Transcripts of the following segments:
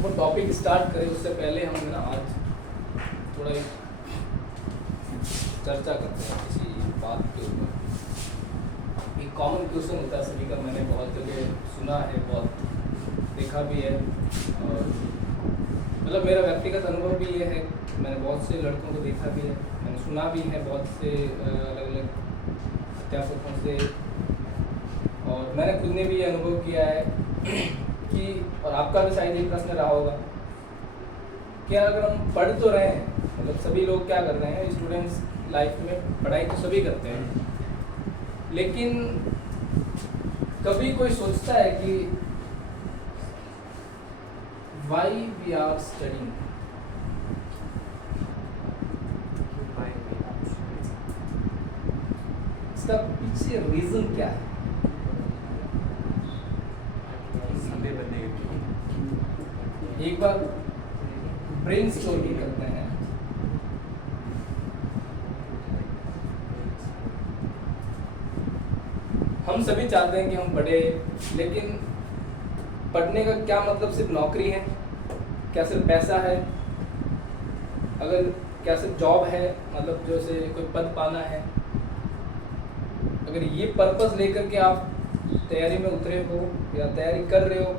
वो topic start करें उससे पहले हम ना आज थोड़ा एक चर्चा करते हैं किसी बात के ऊपर। एक कॉमन क्वेश्चन होता है सभी का, मैंने बहुत जगह सुना है, बहुत देखा भी है, और मतलब मेरा व्यक्तिगत अनुभव भी ये है। मैंने बहुत से लड़कों को देखा भी है, मैंने सुना भी है बहुत से अलग अलग अध्यापकों से, और मैंने खुद ने भी ये अनुभव किया है कि, और आपका भी शायद एक प्रश्न रहा होगा कि अगर हम पढ़ तो रहे हैं, मतलब सभी लोग क्या कर रहे हैं, स्टूडेंट्स लाइफ में पढ़ाई तो सभी करते हैं, लेकिन कभी कोई सोचता है कि वाई वी आर स्टडिंग, इसका पीछे रीजन क्या है? एक बार ब्रेन स्टॉर्मिंग करते हैं। हम सभी चाहते हैं कि हम पढ़े, लेकिन पढ़ने का क्या मतलब सिर्फ नौकरी है? क्या सिर्फ पैसा है? अगर क्या सिर्फ जॉब है, मतलब जैसे कोई पद पाना है? अगर ये पर्पस लेकर के आप तैयारी में उतरे हो या तैयारी कर रहे हो,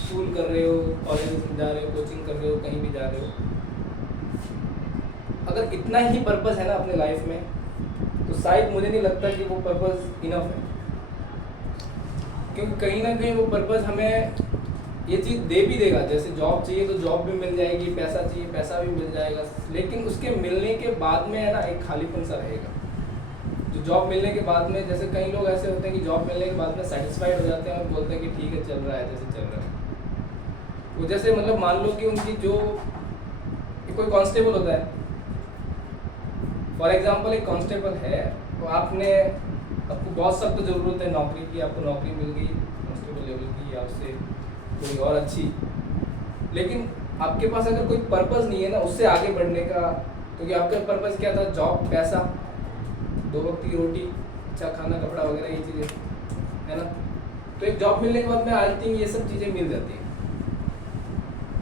स्कूल कर रहे हो, कॉलेज में जा रहे हो, कोचिंग कर रहे हो, कहीं भी जा रहे हो, अगर इतना ही पर्पस है ना अपने लाइफ में, तो शायद मुझे नहीं लगता कि वो पर्पस इनफ है। क्योंकि कहीं ना कहीं वो पर्पस हमें ये चीज़ दे भी देगा, जैसे जॉब चाहिए तो जॉब भी मिल जाएगी, पैसा चाहिए पैसा भी मिल जाएगा, लेकिन उसके मिलने के बाद में है ना एक खालीपन सा रहेगा। जो जॉब मिलने के बाद में, जैसे कई लोग ऐसे होते हैं कि जॉब मिलने के बाद में सेटिस्फाइड हो जाते हैं और बोलते हैं कि ठीक है, चल रहा है जैसे चल रहा है। वो जैसे मतलब मान लो कि उनकी जो कोई कांस्टेबल होता है, फॉर एग्जांपल एक कांस्टेबल है, तो आपको बहुत सख्त ज़रूरत है नौकरी की, आपको नौकरी मिल गई कांस्टेबल लेवल की या उससे कोई और अच्छी, लेकिन आपके पास अगर कोई पर्पस नहीं है ना उससे आगे बढ़ने का, क्योंकि आपका पर्पस क्या था? जॉब, पैसा, 2 वक्त की रोटी, अच्छा खाना, कपड़ा वगैरह, ये चीज़ें है ना। तो एक जॉब मिलने के बाद में आई थिंक ये सब चीज़ें मिल जाती है,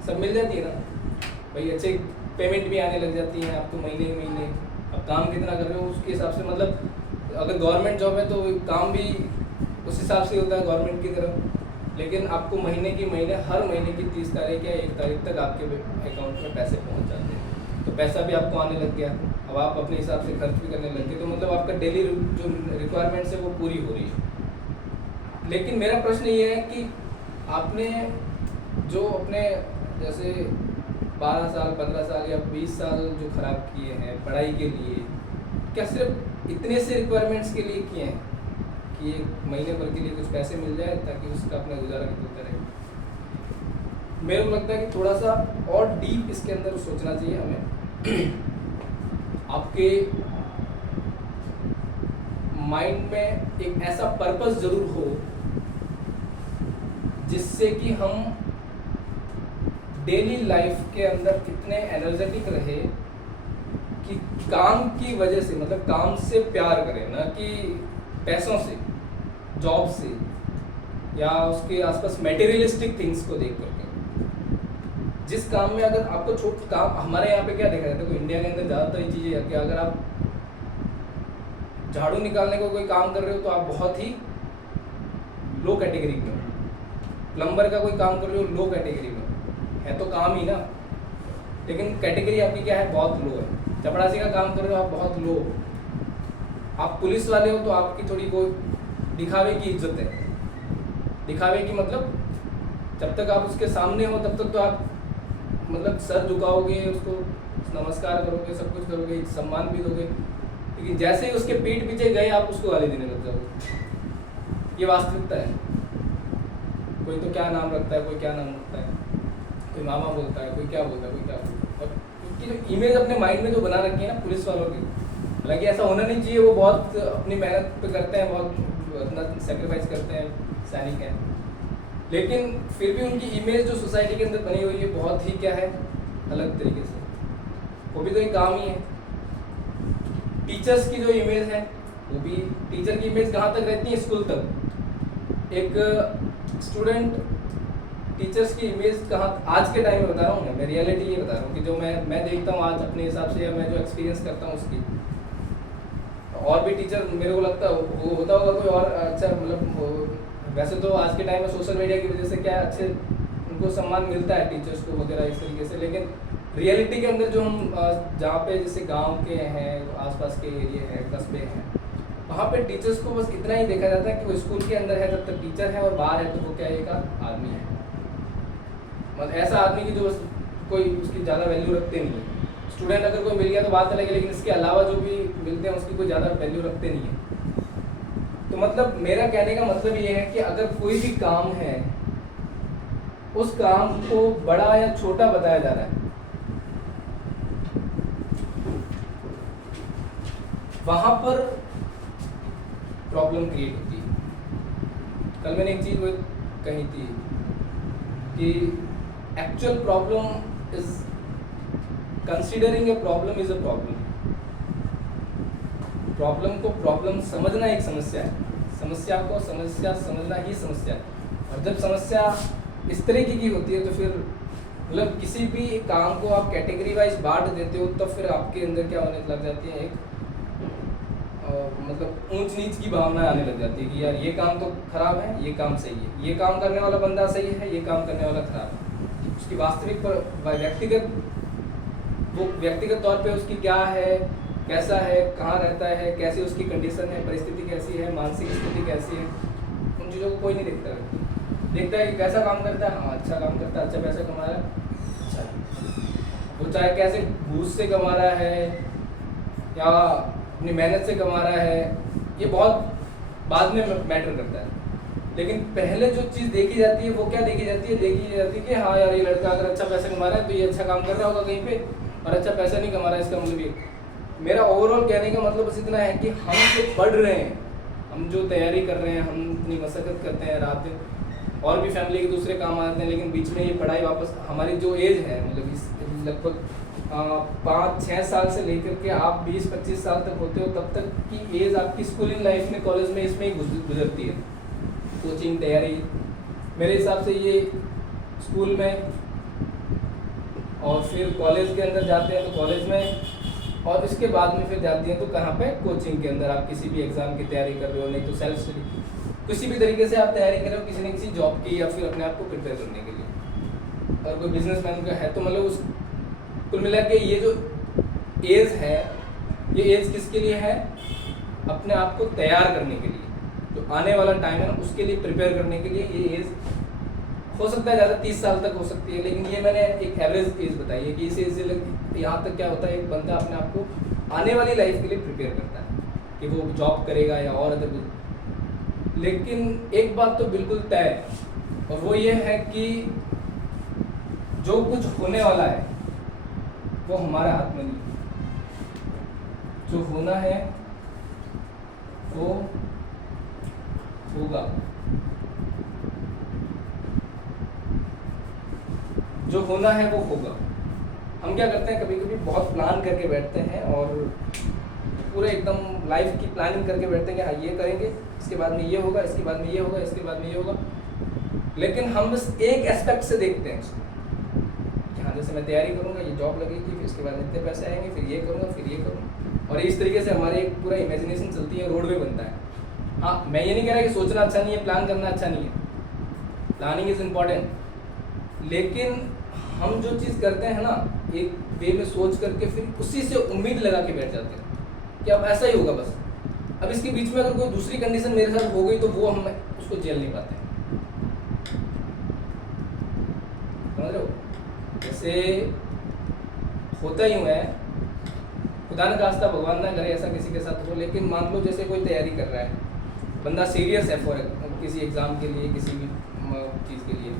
सब मिल जाती है ना भाई, अच्छे पेमेंट भी आने लग जाती है आपको महीने। अब काम कितना कर रहे हो उसके हिसाब से, मतलब अगर गवर्नमेंट जॉब है तो काम भी उस हिसाब से होता है गवर्नमेंट की तरफ, लेकिन आपको हर महीने की 30 तारीख या 1 तारीख तक आपके अकाउंट में पैसे पहुंच जाते हैं, तो पैसा भी आपको आने लग गया। अब आप अपने हिसाब से खर्च भी करने लग गए, तो मतलब आपका डेली जो रिक्वायरमेंट्स है वो पूरी हो रही है। लेकिन मेरा प्रश्न ये है कि आपने जो अपने जैसे 12 साल, 15 साल या 20 साल जो खराब किए हैं पढ़ाई के लिए, क्या सिर्फ इतने से रिक्वायरमेंट्स के लिए किए हैं कि एक महीने भर के लिए कुछ पैसे मिल जाए ताकि उसका अपना गुजारा निकलता रहे? मेरे को लगता है कि थोड़ा सा और डीप इसके अंदर सोचना चाहिए हमें। आपके माइंड में एक ऐसा पर्पस जरूर हो जिससे कि हम डेली लाइफ के अंदर कितने एनर्जेटिक रहे कि काम की वजह से, मतलब काम से प्यार करें, ना कि पैसों से, जॉब से, या उसके आसपास मटेरियलिस्टिक थिंग्स को देख करके। जिस काम में अगर आपको छोट काम, हमारे यहाँ पे क्या देखा जाता है, इंडिया के अंदर ज़्यादातर ये चीज़ें है कि अगर आप झाड़ू निकालने को कोई काम कर रहे हो तो आप बहुत ही लो कैटेगरी में हो, प्लम्बर का कोई काम कर रहे हो लो कैटेगरी में है, तो काम ही ना, लेकिन कैटेगरी आपकी क्या है? बहुत लो है। चपरासी का काम कर रहे हो आप, बहुत लो। आप पुलिस वाले हो तो आपकी थोड़ी कोई दिखावे की इज्जत है, दिखावे की मतलब जब तक आप उसके सामने हो तब तक तो आप मतलब सर झुकाओगे, उसको नमस्कार करोगे, सब कुछ करोगे, सम्मान भी दोगे, लेकिन जैसे ही उसके पीठ पीछे गए आप उसको गाली देने लग जाओगे। ये वास्तविकता है। कोई तो क्या नाम रखता है, कोई क्या नाम रखता है, कोई मामा बोलता है, कोई क्या बोलता है, कोई क्या बोलता है, और उसकी जो इमेज अपने माइंड में जो बना रखी है ना पुलिस वालों की, हालांकि ऐसा होना नहीं चाहिए, वो बहुत अपनी मेहनत पे करते हैं, बहुत अपना सेक्रीफाइस करते हैं, सैनिक हैं, लेकिन फिर भी उनकी इमेज जो सोसाइटी के अंदर बनी हुई है बहुत ही क्या है, अलग तरीके से। वो भी तो एक काम ही है। टीचर्स की जो इमेज है, वो भी टीचर की इमेज कहाँ तक रहती है? स्कूल तक। एक स्टूडेंट टीचर्स की इमेज कहाँ आज के टाइम में बता रहा हूँ मैं रियलिटी ये बता रहा हूँ कि जो मैं देखता हूँ आज अपने हिसाब से, या मैं जो एक्सपीरियंस करता हूँ उसकी, और भी टीचर मेरे को लगता है वो होता होगा कोई और अच्छा, मतलब वैसे तो आज के टाइम में सोशल मीडिया की वजह से क्या अच्छे उनको सम्मान मिलता है टीचर्स को वगैरह इस तरीके से, लेकिन रियलिटी के अंदर जो हम जहाँ पे जैसे गांव के हैं, आसपास के एरिया हैं, कस्बे हैं, वहाँ पे टीचर्स को बस इतना ही देखा जाता है कि वो स्कूल के अंदर है तब तक टीचर है, और बाहर है तो वो क्या एक आदमी है, मतलब ऐसा आदमी की जो बस कोई उसकी ज़्यादा वैल्यू रखते नहीं है। स्टूडेंट अगर कोई मिल गया तो बात अलग है, लेकिन इसके अलावा जो भी मिलते हैं उसकी कोई ज़्यादा वैल्यू रखते नहीं है। तो मतलब मेरा कहने का मतलब ये है कि अगर कोई भी काम है उस काम को बड़ा या छोटा बताया जा रहा है, वहां पर प्रॉब्लम क्रिएट होती है। कल मैंने एक चीज वो कही थी कि actual problem is considering a problem is a problem. Problem को प्रॉब्लम समझना एक समस्या है, समस्या को समस्या समझना ही समस्या है। और जब समस्या इस तरीके की होती है तो फिर मतलब किसी भी काम को आप कैटेगरी वाइज बांट देते हो तो फिर आपके अंदर क्या होने लग जाती है, एक मतलब ऊंच नीच की भावना आने लग जाती है कि यार ये काम तो खराब है, ये काम सही है, ये काम करने वाला बंदा सही है, ये काम करने वाला खराब है। उसकी वास्तविक व्यक्तिगत तौर पे उसकी क्या है, कैसा है, कहाँ रहता है, कैसी उसकी कंडीशन है, परिस्थिति कैसी है, मानसिक स्थिति कैसी है, उन चीज़ों को कोई नहीं देखता है कि कैसा काम करता है, हाँ अच्छा काम करता है, अच्छा पैसा कमा रहा है, अच्छा वो चाहे कैसे घूस से कमा रहा है या अपनी मेहनत से कमा रहा है, ये बहुत बाद में मैटर करता है। लेकिन पहले जो चीज़ देखी जाती है वो क्या देखी जाती है कि हाँ यार ये लड़का अगर अच्छा पैसा कमा रहा है तो ये अच्छा काम कर रहा होगा कहीं पे, और अच्छा पैसा नहीं कमा रहा है इसका मतलब ये। मेरा ओवरऑल कहने का मतलब बस इतना है कि हम जो पढ़ रहे हैं, हम जो तैयारी कर रहे हैं, हम इतनी मशक्क़त करते हैं रात दिन, और भी फैमिली के दूसरे काम आते हैं, लेकिन बीच में ये पढ़ाई वापस हमारी जो एज है, मतलब इस लगभग 5-6 साल से लेकर के आप 20-25 साल तक होते हो, तब तक की एज आपकी स्कूलिंग लाइफ में, कॉलेज में, इसमें ही गुजरती है। कोचिंग तैयारी मेरे हिसाब से ये स्कूल में, और फिर कॉलेज के अंदर जाते हैं तो कॉलेज में, और इसके बाद में फिर जाती हैं तो कहाँ पे, कोचिंग के अंदर। आप किसी भी एग्ज़ाम की तैयारी कर रहे हो, नहीं तो सेल्फ स्टडी, किसी भी तरीके से आप तैयारी कर रहे हो किसी न किसी जॉब की, या फिर अपने आप को प्रिपेयर करने के लिए। अगर कोई बिजनेसमैन का है तो मतलब उस कुल मिला के ये जो एज है, ये एज किसके लिए है, अपने आप को तैयार करने के लिए, जो आने वाला टाइम है ना उसके लिए प्रिपेयर करने के लिए ये एज हो सकता है ज़्यादा 30 साल तक हो सकती है, लेकिन ये मैंने एक एवरेज एज बताई है कि इस एज से यहाँ तक क्या होता है, एक बंदा अपने आप को आने वाली लाइफ के लिए प्रिपेयर करता है कि वो जॉब करेगा या और अदर कुछ। लेकिन एक बात तो बिल्कुल तय है, और वो ये है कि जो कुछ होने वाला है वो हमारे हाथ में नहीं, जो होना है वो होगा, जो होना है वो होगा। हम क्या करते हैं, कभी कभी बहुत प्लान करके बैठते हैं और पूरे एकदम लाइफ की प्लानिंग करके बैठते हैं कि हाँ ये करेंगे, इसके बाद में ये होगा, इसके बाद में ये होगा, इसके बाद में ये होगा, लेकिन हम बस एक एस्पेक्ट से देखते हैं इसको कि हाँ जैसे मैं तैयारी करूँगा, ये जॉब लगेगी, फिर इसके बाद इतने पैसे आएंगे, फिर ये करूँगा, फिर ये करूँगा, और इस तरीके से हमारी एक पूरा इमेजिनेशन चलती है, रोडवे बनता है। हाँ मैं ये नहीं कह रहा कि सोचना अच्छा नहीं है, प्लान करना अच्छा नहीं है, प्लानिंग इज़ इम्पॉर्टेंट, लेकिन हम जो चीज़ करते हैं ना एक वे में सोच करके फिर उसी से उम्मीद लगा के बैठ जाते हैं कि अब ऐसा ही होगा बस। अब इसके बीच में अगर कोई दूसरी कंडीशन मेरे साथ हो गई तो वो हम उसको झेल नहीं पाते हैं, समझ रहे हो। जैसे होता ही है, खुदा न खास्ता भगवान ना करे ऐसा किसी के साथ हो, लेकिन मान लो जैसे कोई तैयारी कर रहा है, बंदा सीरियस है फॉर किसी एग्ज़ाम के लिए, किसी भी चीज़ के लिए,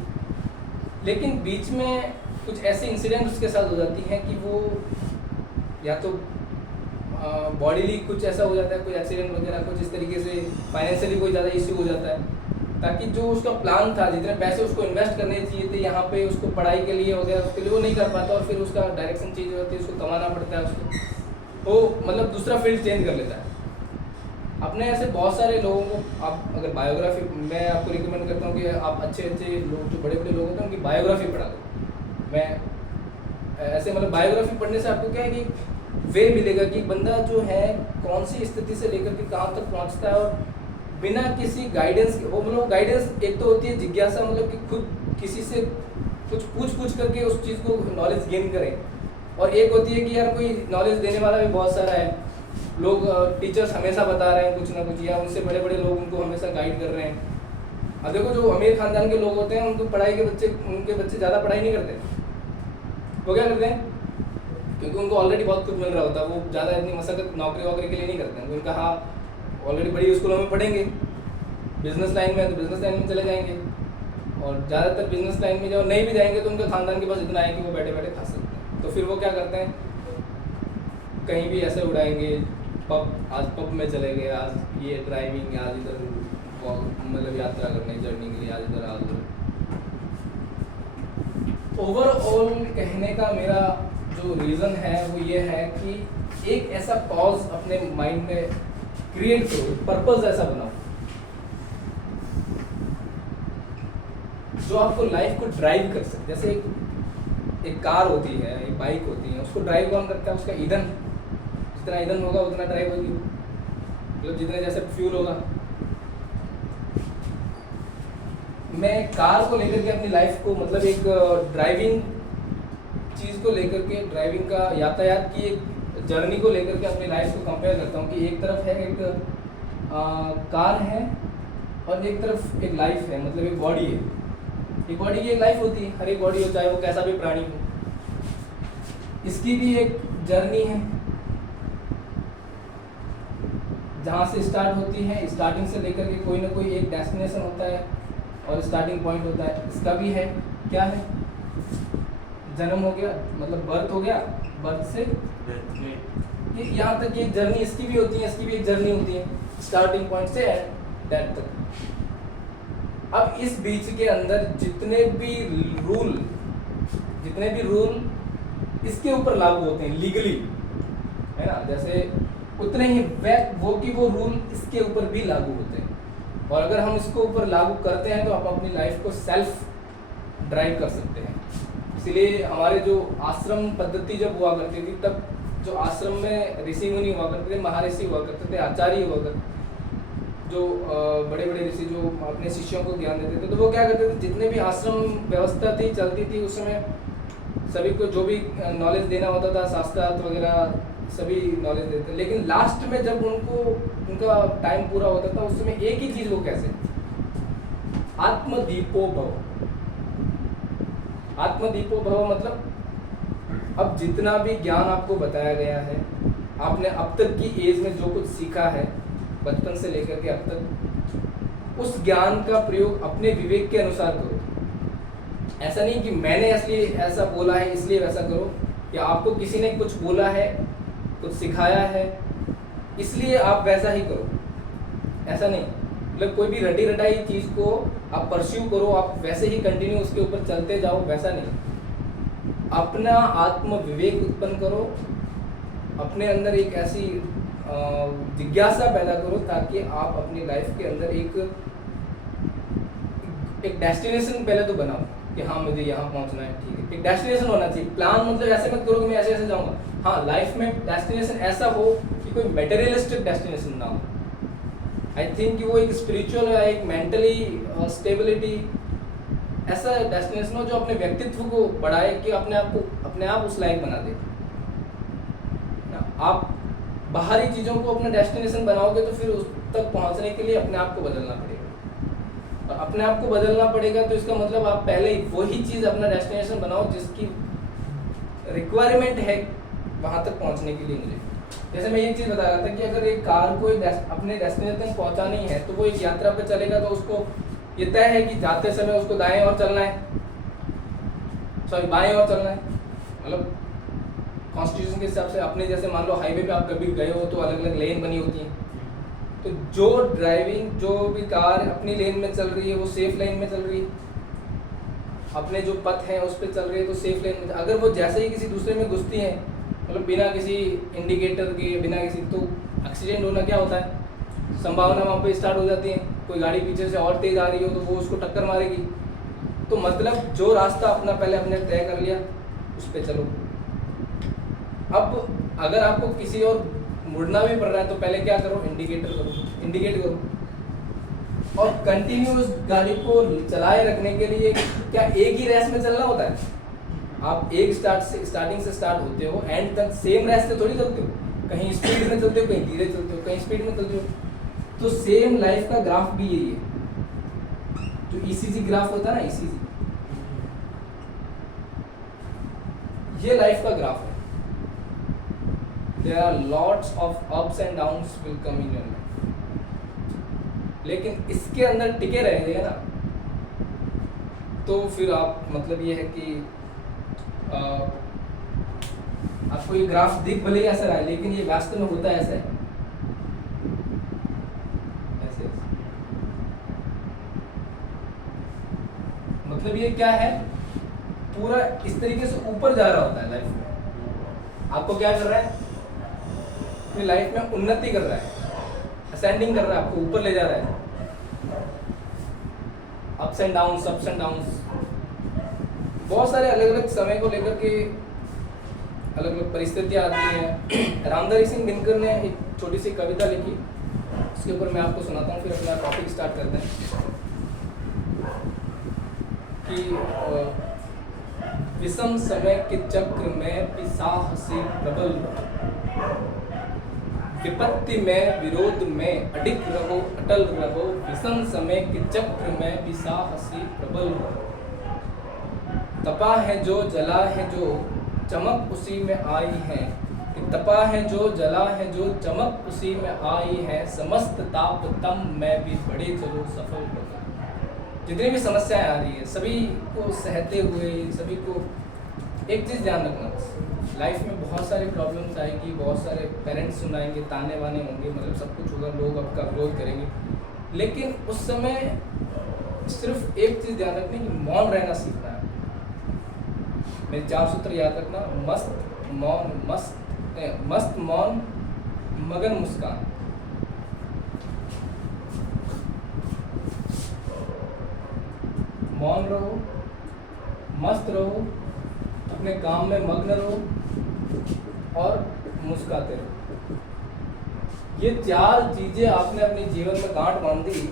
लेकिन बीच में कुछ ऐसे इंसिडेंट उसके साथ हो जाती हैं कि वो या तो बॉडीली कुछ ऐसा हो जाता है, कोई एक्सीडेंट वगैरह, कुछ इस तरीके से फाइनेंशियली कोई ज़्यादा इश्यू हो जाता है, ताकि जो उसका प्लान था, जितने पैसे उसको इन्वेस्ट करने चाहिए थे यहाँ पे उसको पढ़ाई के लिए वगैरह, उसके लिए वो नहीं कर पाता, और फिर उसका डायरेक्शन चेंज होती है, उसको कमाना पड़ता है, उसको वो मतलब दूसरा फील्ड चेंज कर लेता है। अपने ऐसे बहुत सारे लोगों को आप अगर बायोग्राफी, मैं आपको रिकमेंड करता हूँ कि आप अच्छे अच्छे लोग जो बड़े बड़े लोग होते हैं उनकी बायोग्राफी पढ़ा दो। मैं ऐसे मतलब बायोग्राफी पढ़ने से आपको क्या है कि वे मिलेगा कि बंदा जो है कौन सी स्थिति से लेकर के कहाँ तक पहुँचता है, और बिना किसी गाइडेंस के, वो मतलब गाइडेंस एक तो होती है जिज्ञासा, मतलब कि खुद किसी से कुछ पूछ करके उस चीज़ को नॉलेज गेन करें, और एक होती है कि यार कोई नॉलेज देने वाला भी बहुत सारा है, लोग टीचर्स हमेशा बता रहे हैं कुछ ना कुछ, या उनसे बड़े बड़े लोग उनको हमेशा गाइड कर रहे हैं। अब देखो जो अमीर खानदान के लोग होते हैं उनको पढ़ाई के बच्चे, उनके बच्चे ज़्यादा पढ़ाई नहीं करते, वो क्या करते हैं, क्योंकि उनको ऑलरेडी बहुत कुछ मिल रहा होता है, वो ज़्यादा इतनी मशक्कत नौकरी वोकरी के लिए नहीं करते हैं। उनका हाँ ऑलरेडी बड़ी स्कूलों में पढ़ेंगे, बिजनेस लाइन में है तो बिजनेस लाइन में चले जाएंगे, और ज़्यादातर बिजनेस लाइन में जब नहीं भी जाएंगे तो उनके खानदान के पास इतना है कि वो बैठे बैठे खा सकते हैं। तो फिर वो क्या करते हैं, कहीं भी ऐसे उड़ाएंगे, पब, आज पब में चले गए, आज ये ड्राइविंग, आज इधर मतलब यात्रा करने जर्नी के लिए, आज इधर आज उधर। ओवरऑल कहने का मेरा जो रीज़न है वो ये है कि एक ऐसा कॉज अपने माइंड में क्रिएट करो, पर्पस ऐसा बनाओ जो आपको लाइफ को ड्राइव कर सके। जैसे एक कार होती है, एक बाइक होती है, उसको ड्राइव कौन करता है, उसका ईंधन, जितना ईंधन होगा उतना ड्राइव होगी, मतलब जितने जैसे फ्यूल होगा। मैं कार को लेकर के अपनी लाइफ को, मतलब एक ड्राइविंग चीज़ को लेकर के, ड्राइविंग का यातायात की एक जर्नी को लेकर के अपनी लाइफ को कंपेयर करता हूँ कि एक तरफ है एक कार है, और एक तरफ एक लाइफ है, मतलब एक बॉडी है। एक बॉडी की एक लाइफ होती है, हर एक बॉडी हो, चाहे वो कैसा भी प्राणी हो, इसकी भी एक जर्नी है, जहाँ से स्टार्ट होती है, स्टार्टिंग से लेकर के कोई ना कोई एक डेस्टिनेशन होता है और स्टार्टिंग पॉइंट होता है। इसका भी है, क्या है, जन्म हो गया, मतलब बर्थ हो गया, बर्थ से ये यहाँ तक एक जर्नी इसकी भी होती है, इसकी भी एक जर्नी होती है, स्टार्टिंग पॉइंट से डेथ तक। अब इस बीच के अंदर जितने भी रूल इसके ऊपर लागू होते हैं लीगली, है ना, जैसे उतने ही वो रूल इसके ऊपर भी लागू होते हैं, और अगर हम इसको ऊपर लागू करते हैं तो आप अपनी लाइफ को सेल्फ ड्राइव कर सकते हैं। इसलिए हमारे जो आश्रम पद्धति जब हुआ करती थी, तब जो आश्रम में ऋषि मुनि हुआ करते थे, महर्षि हुआ करते थे, आचार्य हुआ करते, जो बड़े बड़े ऋषि जो अपने शिष्यों को ज्ञान देते थे, तो वो क्या करते थे, जितने भी आश्रम व्यवस्था थी चलती थी उस समय, सभी को जो भी नॉलेज देना होता था, शास्त्रार्थ वगैरह सभी नॉलेज देते, लेकिन लास्ट में जब उनका टाइम पूरा होता था उस समय एक ही चीज वो कैसे, आत्मदीपो भव। आत्मदीपो भव मतलब अब जितना भी ज्ञान आपको बताया गया है, आपने अब तक की एज में जो कुछ सीखा है, बचपन से लेकर के अब तक, उस ज्ञान का प्रयोग अपने विवेक के अनुसार करो। ऐसा नहीं कि मैंने इसलिए ऐसा बोला है इसलिए वैसा करो, या आपको किसी ने कुछ बोला है, कुछ सिखाया है, इसलिए आप वैसा ही करो, ऐसा नहीं। मतलब कोई भी रटी रटाई चीज़ को आप परस्यू करो, आप वैसे ही कंटिन्यू उसके ऊपर चलते जाओ, वैसा नहीं। अपना आत्म विवेक उत्पन्न करो, अपने अंदर एक ऐसी जिज्ञासा पैदा करो ताकि आप अपनी लाइफ के अंदर एक डेस्टिनेशन पहले तो बनाओ कि हाँ मुझे यहाँ पहुँचना है, ठीक है, एक डेस्टिनेशन होना चाहिए। प्लान मतलब ऐसे मत करो कि मैं ऐसे ऐसे जाऊँगा, हाँ लाइफ में डेस्टिनेशन ऐसा हो कि कोई मटेरियलिस्टिक डेस्टिनेशन ना हो। आई थिंक कि वो एक स्पिरिचुअल या एक मेंटली स्टेबिलिटी ऐसा डेस्टिनेशन हो जो अपने व्यक्तित्व को बढ़ाए, कि अपने आप उस लायक बना दे। आप बाहरी चीज़ों को अपना डेस्टिनेशन बनाओगे तो फिर उस तक पहुंचने के लिए अपने आप को बदलना पड़ेगा, और अपने आप को बदलना पड़ेगा तो इसका मतलब आप पहले वही चीज़ अपना डेस्टिनेशन बनाओ जिसकी रिक्वायरमेंट है वहाँ तक पहुँचने के लिए। मुझे जैसे मैं ये चीज़ बता रहा था कि अगर एक कार को अपने डेस्टिनेशन तक पहुँचानी है तो वो एक यात्रा पर चलेगा, तो उसको ये तय है कि जाते समय उसको दाएं और चलना है, बाएं और चलना है, मतलब कॉन्स्टिट्यूशन के हिसाब से। अपने जैसे मान लो हाईवे पे आप कभी गए हो तो अलग अलग लेन बनी होती हैं, तो जो ड्राइविंग जो भी कार अपनी लेन में चल रही है वो सेफ लेन में चल रही है, अपने जो पथ हैं उस पर चल रही है तो सेफ लेन में। अगर वो जैसे ही किसी दूसरे में घुसती हैं, मतलब बिना किसी इंडिकेटर के, बिना किसी, तो एक्सीडेंट होना क्या होता है, संभावना वहाँ पे स्टार्ट हो जाती है। कोई गाड़ी पीछे से और तेज आ रही हो तो वो उसको टक्कर मारेगी। तो मतलब जो रास्ता अपना पहले अपने तय कर लिया उस पर चलो। अब अगर आपको किसी और मुड़ना भी पड़ रहा है तो पहले क्या करो, इंडिकेट करो और कंटिन्यूस गाड़ी को चलाए रखने के लिए क्या एक ही रेस में चलना होता है? आप एक स्टार्टिंग से स्टार्ट होते हो, एंड तक सेम रेस से थोड़ी चलते हो। कहीं स्पीड में चलते हो, कहीं धीरे चलते हो, कहीं स्पीड में चलते हो। तो सेम लाइफ का ग्राफ भी यही है, जो ईसीजी ग्राफ होता है ना, ईसीजी, ये लाइफ का ग्राफ है। There are lots of ups and downs will come in your life, लेकिन इसके अंदर टिके रहेंगे ना तो फिर आप, मतलब ये है कि आपको ये ग्राफ दिख भले ही ऐसा रहा है, लेकिन ये वास्तव में होता ऐसा है, ऐसे। मतलब ये क्या है, पूरा इस तरीके से ऊपर जा रहा होता है लाइफ में। आपको क्या कर रहा है, अपनी लाइफ में उन्नति कर रहा है, असेंडिंग कर रहा है, आपको ऊपर ले जा रहा है। Ups and downs, ups and downs, बहुत सारे अलग अलग समय को लेकर के अलग अलग परिस्थितियाँ आती हैं। रामधारी सिंह दिनकर ने एक छोटी सी कविता लिखी, उसके ऊपर मैं आपको सुनाता हूँ, फिर अपना टॉपिक स्टार्ट करते हैं। कि विषम समय के चक्र में पिसाहसी प्रबल रहो, विपत्ति में विरोध में अडिग रहो, अटल रहो। विषम समय के चक्र में पिसाहसी प्रबल रहो, तपा है जो जला है जो चमक उसी में आई है। तपा है जो जला है जो चमक उसी में आई है। समस्त ताप तम में भी बड़े चलो सफल हो। जितनी भी समस्याएं आ रही है सभी को सहते हुए, सभी को एक चीज़ ध्यान रखना, बस लाइफ में बहुत सारी प्रॉब्लम्स आएगी, बहुत सारे पेरेंट्स सुनाएंगे, ताने वाने होंगे, मतलब सब कुछ होगा, लोग आपका विरोध करेंगे, लेकिन उस समय सिर्फ एक चीज़ ध्यान रखनी कि मौन रहना सीखना है। मेरे 4 सूत्र याद रखना, मस्त मौन मगन मुस्कान। मौन रहो, मस्त रहो, अपने काम में मग्न रहो और मुस्कुराते रहो। ये 4 चीजें आपने अपने जीवन में गांठ बांध दी,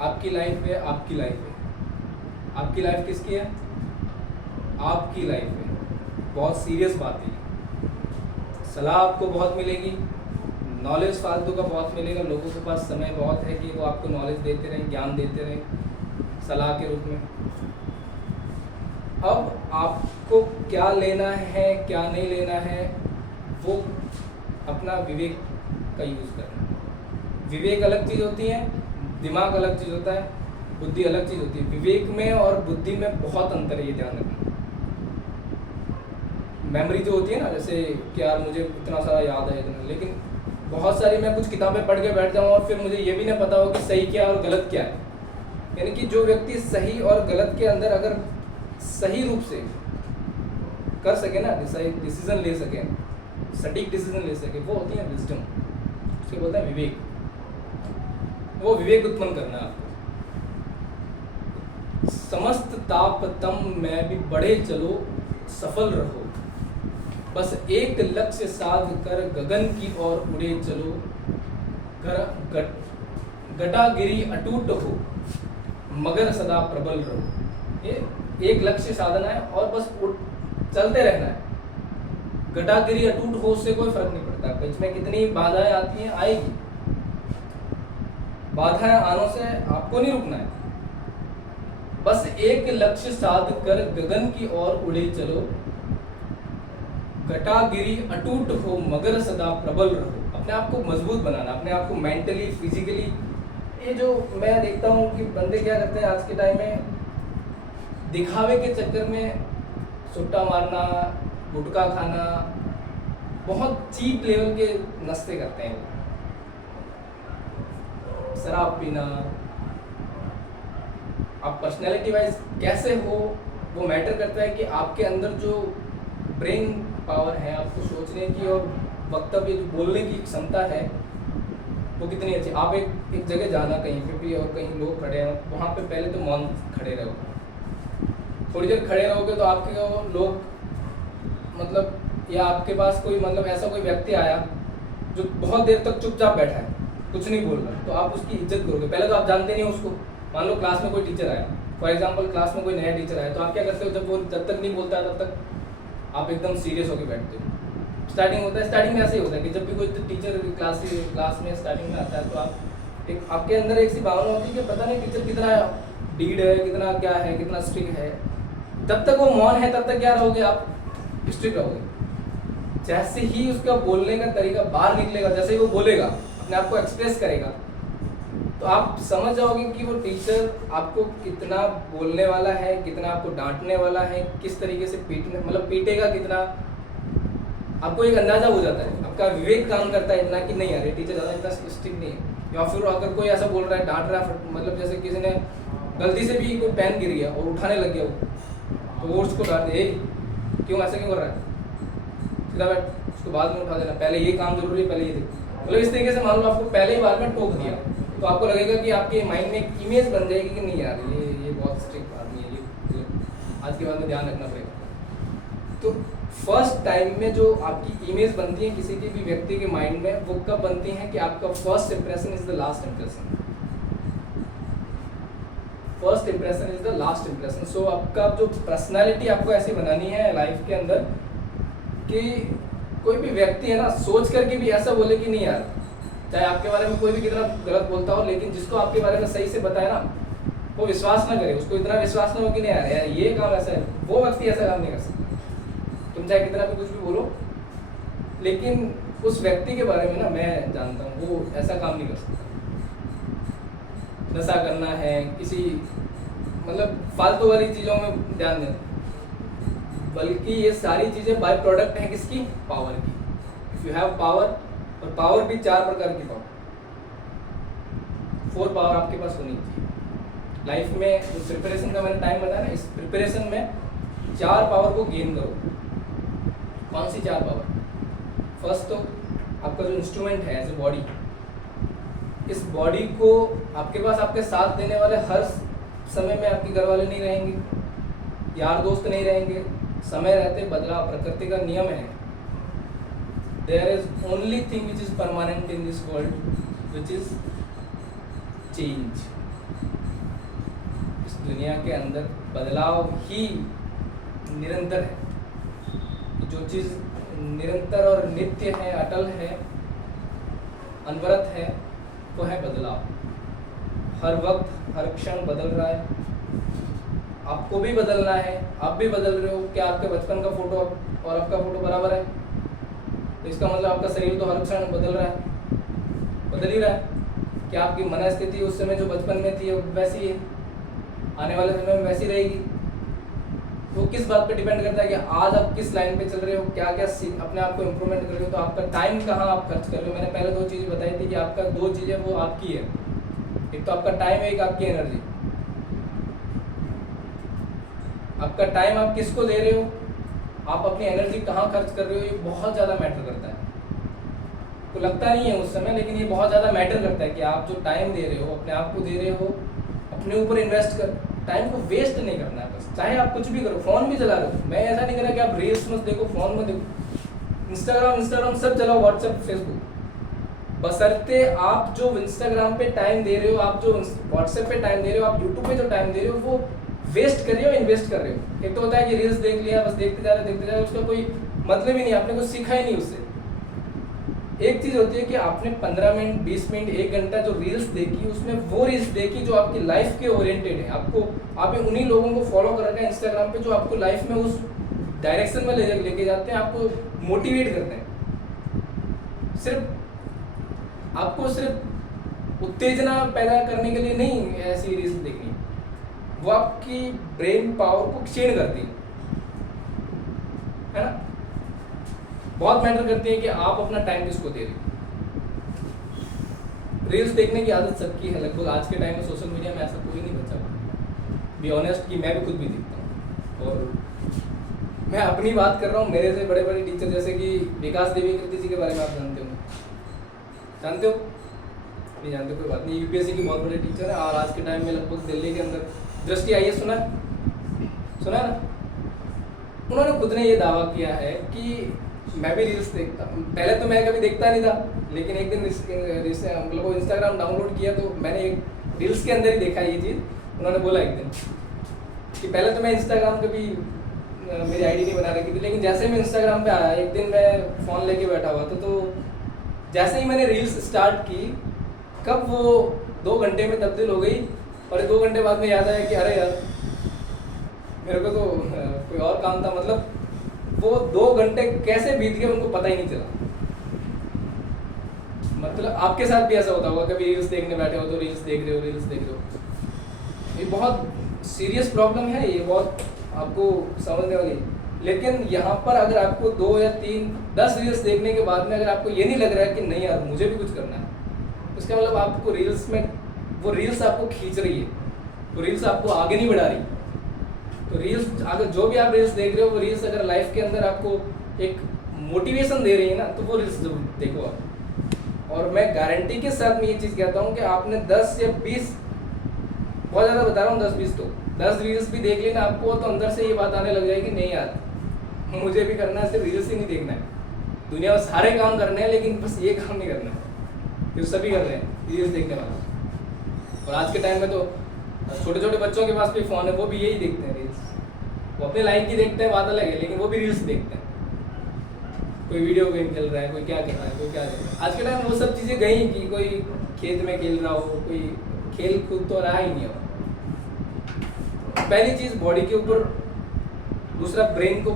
आपकी लाइफ है, आपकी लाइफ है। आपकी लाइफ किसकी है? आपकी लाइफ है। बहुत सीरियस बात है। सलाह आपको बहुत मिलेगी, नॉलेज फालतू का बहुत मिलेगा, लोगों के पास समय बहुत है कि वो आपको नॉलेज देते रहें, ज्ञान देते रहें सलाह के रूप में। अब आपको क्या लेना है क्या नहीं लेना है, वो अपना विवेक का यूज़ करना। विवेक अलग चीज़ होती है, दिमाग अलग चीज़ होता है, बुद्धि अलग चीज़ होती है। विवेक में और बुद्धि में बहुत अंतर है, ये ध्यान रखना। मेमोरी जो होती है ना, जैसे कि यार मुझे इतना सारा याद है इतना, लेकिन बहुत सारी मैं कुछ किताबें पढ़ के बैठ जाऊँ और फिर मुझे ये भी नहीं पता हो कि सही क्या और गलत क्या है। यानी कि जो व्यक्ति सही और गलत के अंदर अगर सही रूप से कर सके ना, सही डिसीजन ले सके, सटीक डिसीजन ले सके, वो होती है विजडम। उसके बोलते हैं विवेक। वो विवेक उत्पन्न करना है आपको। समस्त ताप तम में भी बढ़े चलो सफल रहो, बस एक लक्ष्य साध कर गगन की ओर उड़े चलो। गटागिरी अटूट हो मगर सदा प्रबल रहो। ये एक लक्ष्य साधना है और बस चलते रहना है। गटागिरी अटूट हो उससे कोई फर्क नहीं पड़ता, बीच में कितनी बाधाएं आती हैं, आएगी। बाधाएं आने से आपको नहीं रुकना है, बस एक लक्ष्य साध कर गगन की ओर उड़े चलो। घटागिरी अटूट हो मगर सदा प्रबल रहो। अपने आप को मजबूत बनाना, अपने आप को मेंटली फिजिकली। ये जो मैं देखता हूँ कि बंदे क्या करते हैं आज के टाइम में, दिखावे के चक्कर में सुट्टा मारना, गुटखा खाना, बहुत चीप लेवल के नशे करते हैं। शराब पीना। आप पर्सनैलिटी वाइज कैसे हो वो मैटर करता है कि आपके अंदर जो ब्रेन पावर है, आपको सोचने की और वक्तव्य जो बोलने की क्षमता है वो कितनी अच्छी। आप एक जगह जाना कहीं पे भी और कहीं लोग खड़े हैं, वहाँ पे पहले तो मौन खड़े रहो, थोड़ी देर खड़े रहोगे तो आपके लोग मतलब, या आपके पास कोई मतलब ऐसा कोई व्यक्ति आया जो बहुत देर तक चुपचाप बैठा है, कुछ नहीं बोल रहा, तो आप उसकी इज्जत करोगे। पहले तो आप जानते नहीं हो उसको। मान लो क्लास में कोई टीचर आया, फॉर एग्जाम्पल क्लास में कोई नया टीचर आया, तो आप क्या करते हो, जब वो जब तक नहीं बोलता है तब तक आप एकदम सीरियस होकर बैठते हो। स्टार्टिंग होता है, स्टार्टिंग में ऐसे ही होता है कि जब भी कोई टीचर क्लास में स्टार्टिंग में आता है तो आपके अंदर एक सी भावना होती है कि पता नहीं टीचर कितना डीड है, कितना क्या है, कितना स्ट्रिक्ट है। जब तक वो मौन है तब तक क्या रहोगे आप, स्ट्रिक्ट रहोगे। जैसे ही उसका बोलने का तरीका बाहर निकलेगा, जैसे ही वो बोलेगा, अपने आप को एक्सप्रेस करेगा, तो आप समझ जाओगे कि वो टीचर आपको कितना बोलने वाला है, कितना आपको डांटने वाला है, किस तरीके से पीटेगा कितना। आपको एक अंदाजा हो जाता है, आपका विवेक काम करता है इतना कि नहीं यार ये टीचर ज़्यादा इतना स्ट्रिक्ट नहीं है। या फिर अगर कोई ऐसा बोल रहा है, डांट रहा है, मतलब जैसे किसी ने गलती से भी कोई पेन गिर गया और उठाने लग गया वो, तो वो उसको डांट दे, क्यों ऐसा क्यों कर रहा है, सीधा बैठ, उसको बाद में उठा देना, पहले ये काम जरूरी है, पहले ये देखो। मतलब इस तरीके से मान लो आपको पहले ही बार में टोक दिया, तो आपको लगेगा कि आपके माइंड में एक इमेज बन जाएगी कि नहीं यार ये बहुत स्ट्रिक्ट आदमी है, ये आज के बाद में ध्यान रखना पड़ेगा। तो फर्स्ट टाइम में जो आपकी इमेज बनती है किसी के भी व्यक्ति के माइंड में, वो कब बनती है कि आपका first impression is the last impression. First impression is the last impression. So आपका जो पर्सनालिटी आपको ऐसी बनानी है लाइफ के अंदर कि कोई भी व्यक्ति है ना, सोच करके भी ऐसा बोले कि नहीं यार, चाहे आपके बारे में कोई भी कितना गलत बोलता हो, लेकिन जिसको आपके बारे में सही से बताए ना, वो विश्वास ना करे, उसको इतना विश्वास ना हो कि नहीं यार ये काम ऐसा है, वो व्यक्ति ऐसा काम नहीं कर सकता। तुम चाहे कितना भी कुछ भी बोलो, लेकिन उस व्यक्ति के बारे में ना मैं जानता हूँ वो ऐसा काम नहीं कर सकता। नशा करना है, किसी मतलब फालतू वाली चीज़ों में ध्यान देना, बल्कि ये सारी चीज़ें बाय प्रोडक्ट हैं किसकी, पावर की। इफ यू हैव पावर, और पावर भी 4 प्रकार की पावर, 4 पावर आपके पास होनी चाहिए लाइफ में। जो प्रिपरेशन का मैंने टाइम बताया ना, इस प्रिपरेशन में 4 पावर को गेन करो। कौन सी 4 पावर? फर्स्ट तो आपका जो इंस्ट्रूमेंट है एज ए बॉडी, इस बॉडी को आपके पास आपके साथ देने वाले हर समय में आपके घर वाले नहीं रहेंगे, यार दोस्त नहीं रहेंगे, समय रहते बदलाव प्रकृति का नियम है। There is only thing which is permanent in this world which is change. इस दुनिया के अंदर बदलाव ही निरंतर है। जो चीज़ निरंतर और नित्य है, अटल है, अनवरत है, वो है बदलाव। हर वक्त हर क्षण बदल रहा है, आपको भी बदलना है, आप भी बदल रहे हो। क्या आपके बचपन का फोटो और आपका फोटो बराबर है? तो इसका मतलब आपका शरीर तो हर क्षण बदल रहा है, बदल ही रहा है। क्या आपकी मनस्थिति उस समय जो बचपन में थी वैसी है, आने वाले समय में वैसी रहेगी? तो किस बात पे डिपेंड करता है कि आज आप किस लाइन पे चल रहे हो, क्या क्या अपने आप को इम्प्रूवमेंट कर रहे हो। तो आपका टाइम कहाँ आप खर्च कर रहे हो। मैंने पहले 2 चीज़ें बताई थी कि आपका 2 चीज़ें वो आपकी है, एक तो आपका टाइम है, एक आपकी एनर्जी। आपका टाइम आप किसको दे रहे हो, आप अपनी एनर्जी कहाँ खर्च कर रहे हो, ये बहुत ज़्यादा मैटर करता है। तो लगता नहीं है उस समय, लेकिन ये बहुत ज़्यादा मैटर करता है कि आप जो टाइम दे रहे हो, अपने आप को दे रहे हो, अपने ऊपर इन्वेस्ट कर। टाइम को वेस्ट नहीं करना है बस, चाहे आप कुछ भी करो, फ़ोन भी चला रहे हो। मैं ऐसा नहीं कर रहा कि आप रील्स मत देखो, फ़ोन मत देखो, इंस्टाग्राम सब चलाओ, व्हाट्सएप फेसबुक, बशर्ते आप जो इंस्टाग्राम पे टाइम दे रहे हो, आप जो व्हाट्सएप पे टाइम दे रहे हो, आप यूट्यूब पे जो टाइम दे रहे हो, वो वेस्ट कर रहे हो, इन्वेस्ट कर रहे हो। एक तो होता है कि रील्स देख लिया, बस देखते जा रहे, उसका कोई मतलब ही नहीं, आपने कुछ सीखा ही नहीं उससे। एक चीज़ होती है कि आपने 15 मिनट, 20 मिनट, 1 घंटा जो रील्स देखी, उसमें वो रील्स देखी जो आपकी लाइफ के ओरिएंटेड है। आपने उन्हीं लोगों को फॉलो कर रखा है इंस्टाग्राम पे जो आपको लाइफ में उस डायरेक्शन में लेके जाते हैं, आपको मोटिवेट करते हैं। आपको सिर्फ उत्तेजना पैदा करने के लिए नहीं ऐसी रील्स देखनी, वो आपकी ब्रेन पावर को क्षीण करती है ना। बहुत मैटर करती है कि आप अपना टाइम किसको दे रहे हो। रील्स देखने की आदत सबकी है लगभग आज के टाइम में। सोशल मीडिया में ऐसा कोई नहीं बचा, बी ऑनेस्ट, कि मैं भी खुद भी देखता हूँ। और मैं अपनी बात कर रहा हूँ, मेरे से बड़े बड़े टीचर जैसे कि विकास देवी कृति जी के बारे में आप जानते हो? जानते हो? नहीं जानते, कोई बात नहीं। यूपीएससी की बहुत बड़े टीचर है और आज के टाइम में लगभग दिल्ली के अंदर दृष्टि आई है, सुना है ना? उन्होंने खुद ने ये दावा किया है कि मैं भी रील्स देखता हूँ। पहले तो मैं कभी देखता नहीं था, लेकिन एक दिन मतलब वो इंस्टाग्राम डाउनलोड किया तो मैंने एक रील्स के अंदर ही देखा ये चीज़। उन्होंने बोला एक दिन कि पहले तो मैं इंस्टाग्राम कभी मेरी आईडी नहीं बना रखी थी, लेकिन जैसे मैं इंस्टाग्राम पे आया, एक दिन मैं फ़ोन लेके बैठा हुआ था, तो जैसे ही मैंने रील्स स्टार्ट की, कब वो 2 घंटे में तब्दील हो गई और 2 घंटे बाद में याद आया कि अरे यार मेरे को तो कोई और काम था। मतलब वो 2 घंटे कैसे बीत गए उनको पता ही नहीं चला। मतलब आपके साथ भी ऐसा होता होगा, कभी रील्स देखने बैठे हो तो रील्स देख रहे हो। ये बहुत सीरियस प्रॉब्लम है, ये बहुत आपको समझने वाली। लेकिन यहाँ पर अगर आपको 2 या 3, 10 रील्स देखने के बाद में अगर आपको ये नहीं लग रहा है कि नहीं यार मुझे भी कुछ करना है, उसका मतलब आपको रील्स में वो रील्स आपको खींच रही है, वो रील्स आपको आगे नहीं बढ़ा रही। तो रील्स अगर जो भी आप रील्स देख रहे हो, वो रील्स अगर लाइफ के अंदर आपको एक मोटिवेशन दे रही है ना, तो वो रील्स जरूर देखो आप। और मैं गारंटी के साथ में ये चीज़ कहता हूँ कि आपने 10 या 20, बहुत ज़्यादा बता रहा हूँ, 10-20 तो 10 रील्स भी देख लेना आपको, तो अंदर से ये बात आने लग जाएगी नहीं यार मुझे भी करना है, सिर्फ रील्स ही नहीं देखना है, दुनिया में सारे काम करने हैं लेकिन बस ये काम नहीं करना है, जो सभी कर रहे हैं रील्स देखने वाला। और आज के टाइम में तो छोटे छोटे बच्चों के पास भी फ़ोन है, वो भी यही देखते हैं रील्स। वो अपने लाइफ की देखते हैं, बात अलग है, लेकिन वो भी रील्स देखते हैं। कोई वीडियो गेम खेल रहा है, कोई क्या कर रहा है, कोई क्या कर रहा है। आज के टाइम में वो सब चीज़ें गई कि कोई खेत में खेल रहा हो, कोई खेल कूद तो रहा ही नहीं हो। पहली चीज़ बॉडी के ऊपर, दूसरा ब्रेन को,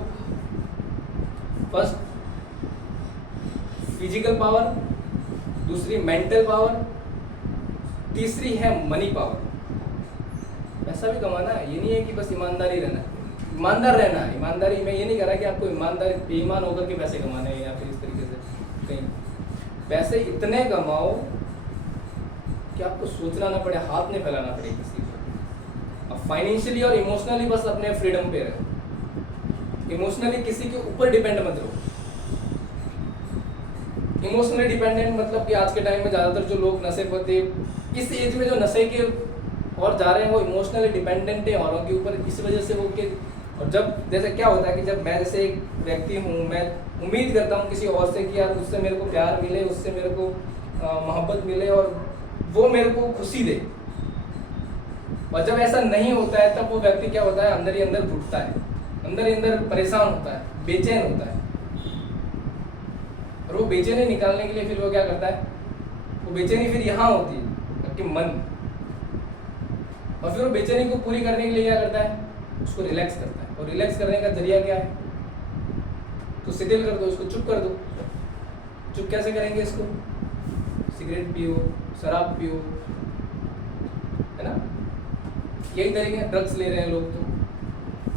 फर्स्ट फिजिकल पावर, दूसरी मेंटल पावर, तीसरी है मनी पावर। पैसा भी कमाना है, ये नहीं है कि बस ईमानदारी रहना है, ईमानदार रहना है। ईमानदारी मैं ये नहीं कह रहा कि आपको ईमानदारी बेईमान होकर के पैसे कमाने हैं या फिर इस तरीके से कहीं पैसे इतने कमाओ कि आपको सोचना ना पड़े, हाथ नहीं फैलाना पड़े किसी को। अब फाइनेंशियली और इमोशनली बस अपने फ्रीडम पे रहे। इमोशनली किसी के ऊपर डिपेंड मत रहो। इमोशनली डिपेंडेंट मतलब कि आज के टाइम में ज़्यादातर जो लोग नशे पते, इस एज में जो नशे के और जा रहे हैं, वो इमोशनली डिपेंडेंट है औरों के ऊपर। इस वजह से वो के, और जब जैसे क्या होता है कि जब मैं जैसे एक व्यक्ति हूँ, मैं उम्मीद करता हूँ किसी और से कि यार उससे मेरे को प्यार मिले, उससे मेरे को मोहब्बत मिले और वो मेरे को खुशी दे, और जब ऐसा नहीं होता है तब वो व्यक्ति क्या होता है, अंदर ही अंदर घुटता है, अंदर ही अंदर परेशान होता है, बेचैन होता है। और वो बेचैनी निकालने के लिए फिर वो क्या करता है, वो बेचैनी फिर यहाँ होती है आपके मन, और फिर वो बेचैनी को पूरी करने के लिए क्या करता है, उसको रिलैक्स करता है। और रिलैक्स करने का जरिया क्या है, तो शिथिल कर दो, उसको चुप कर दो। चुप कैसे करेंगे इसको, सिगरेट पियो, शराब पियो, है ना, यही तरीके। ड्रग्स ले रहे हैं लोग तो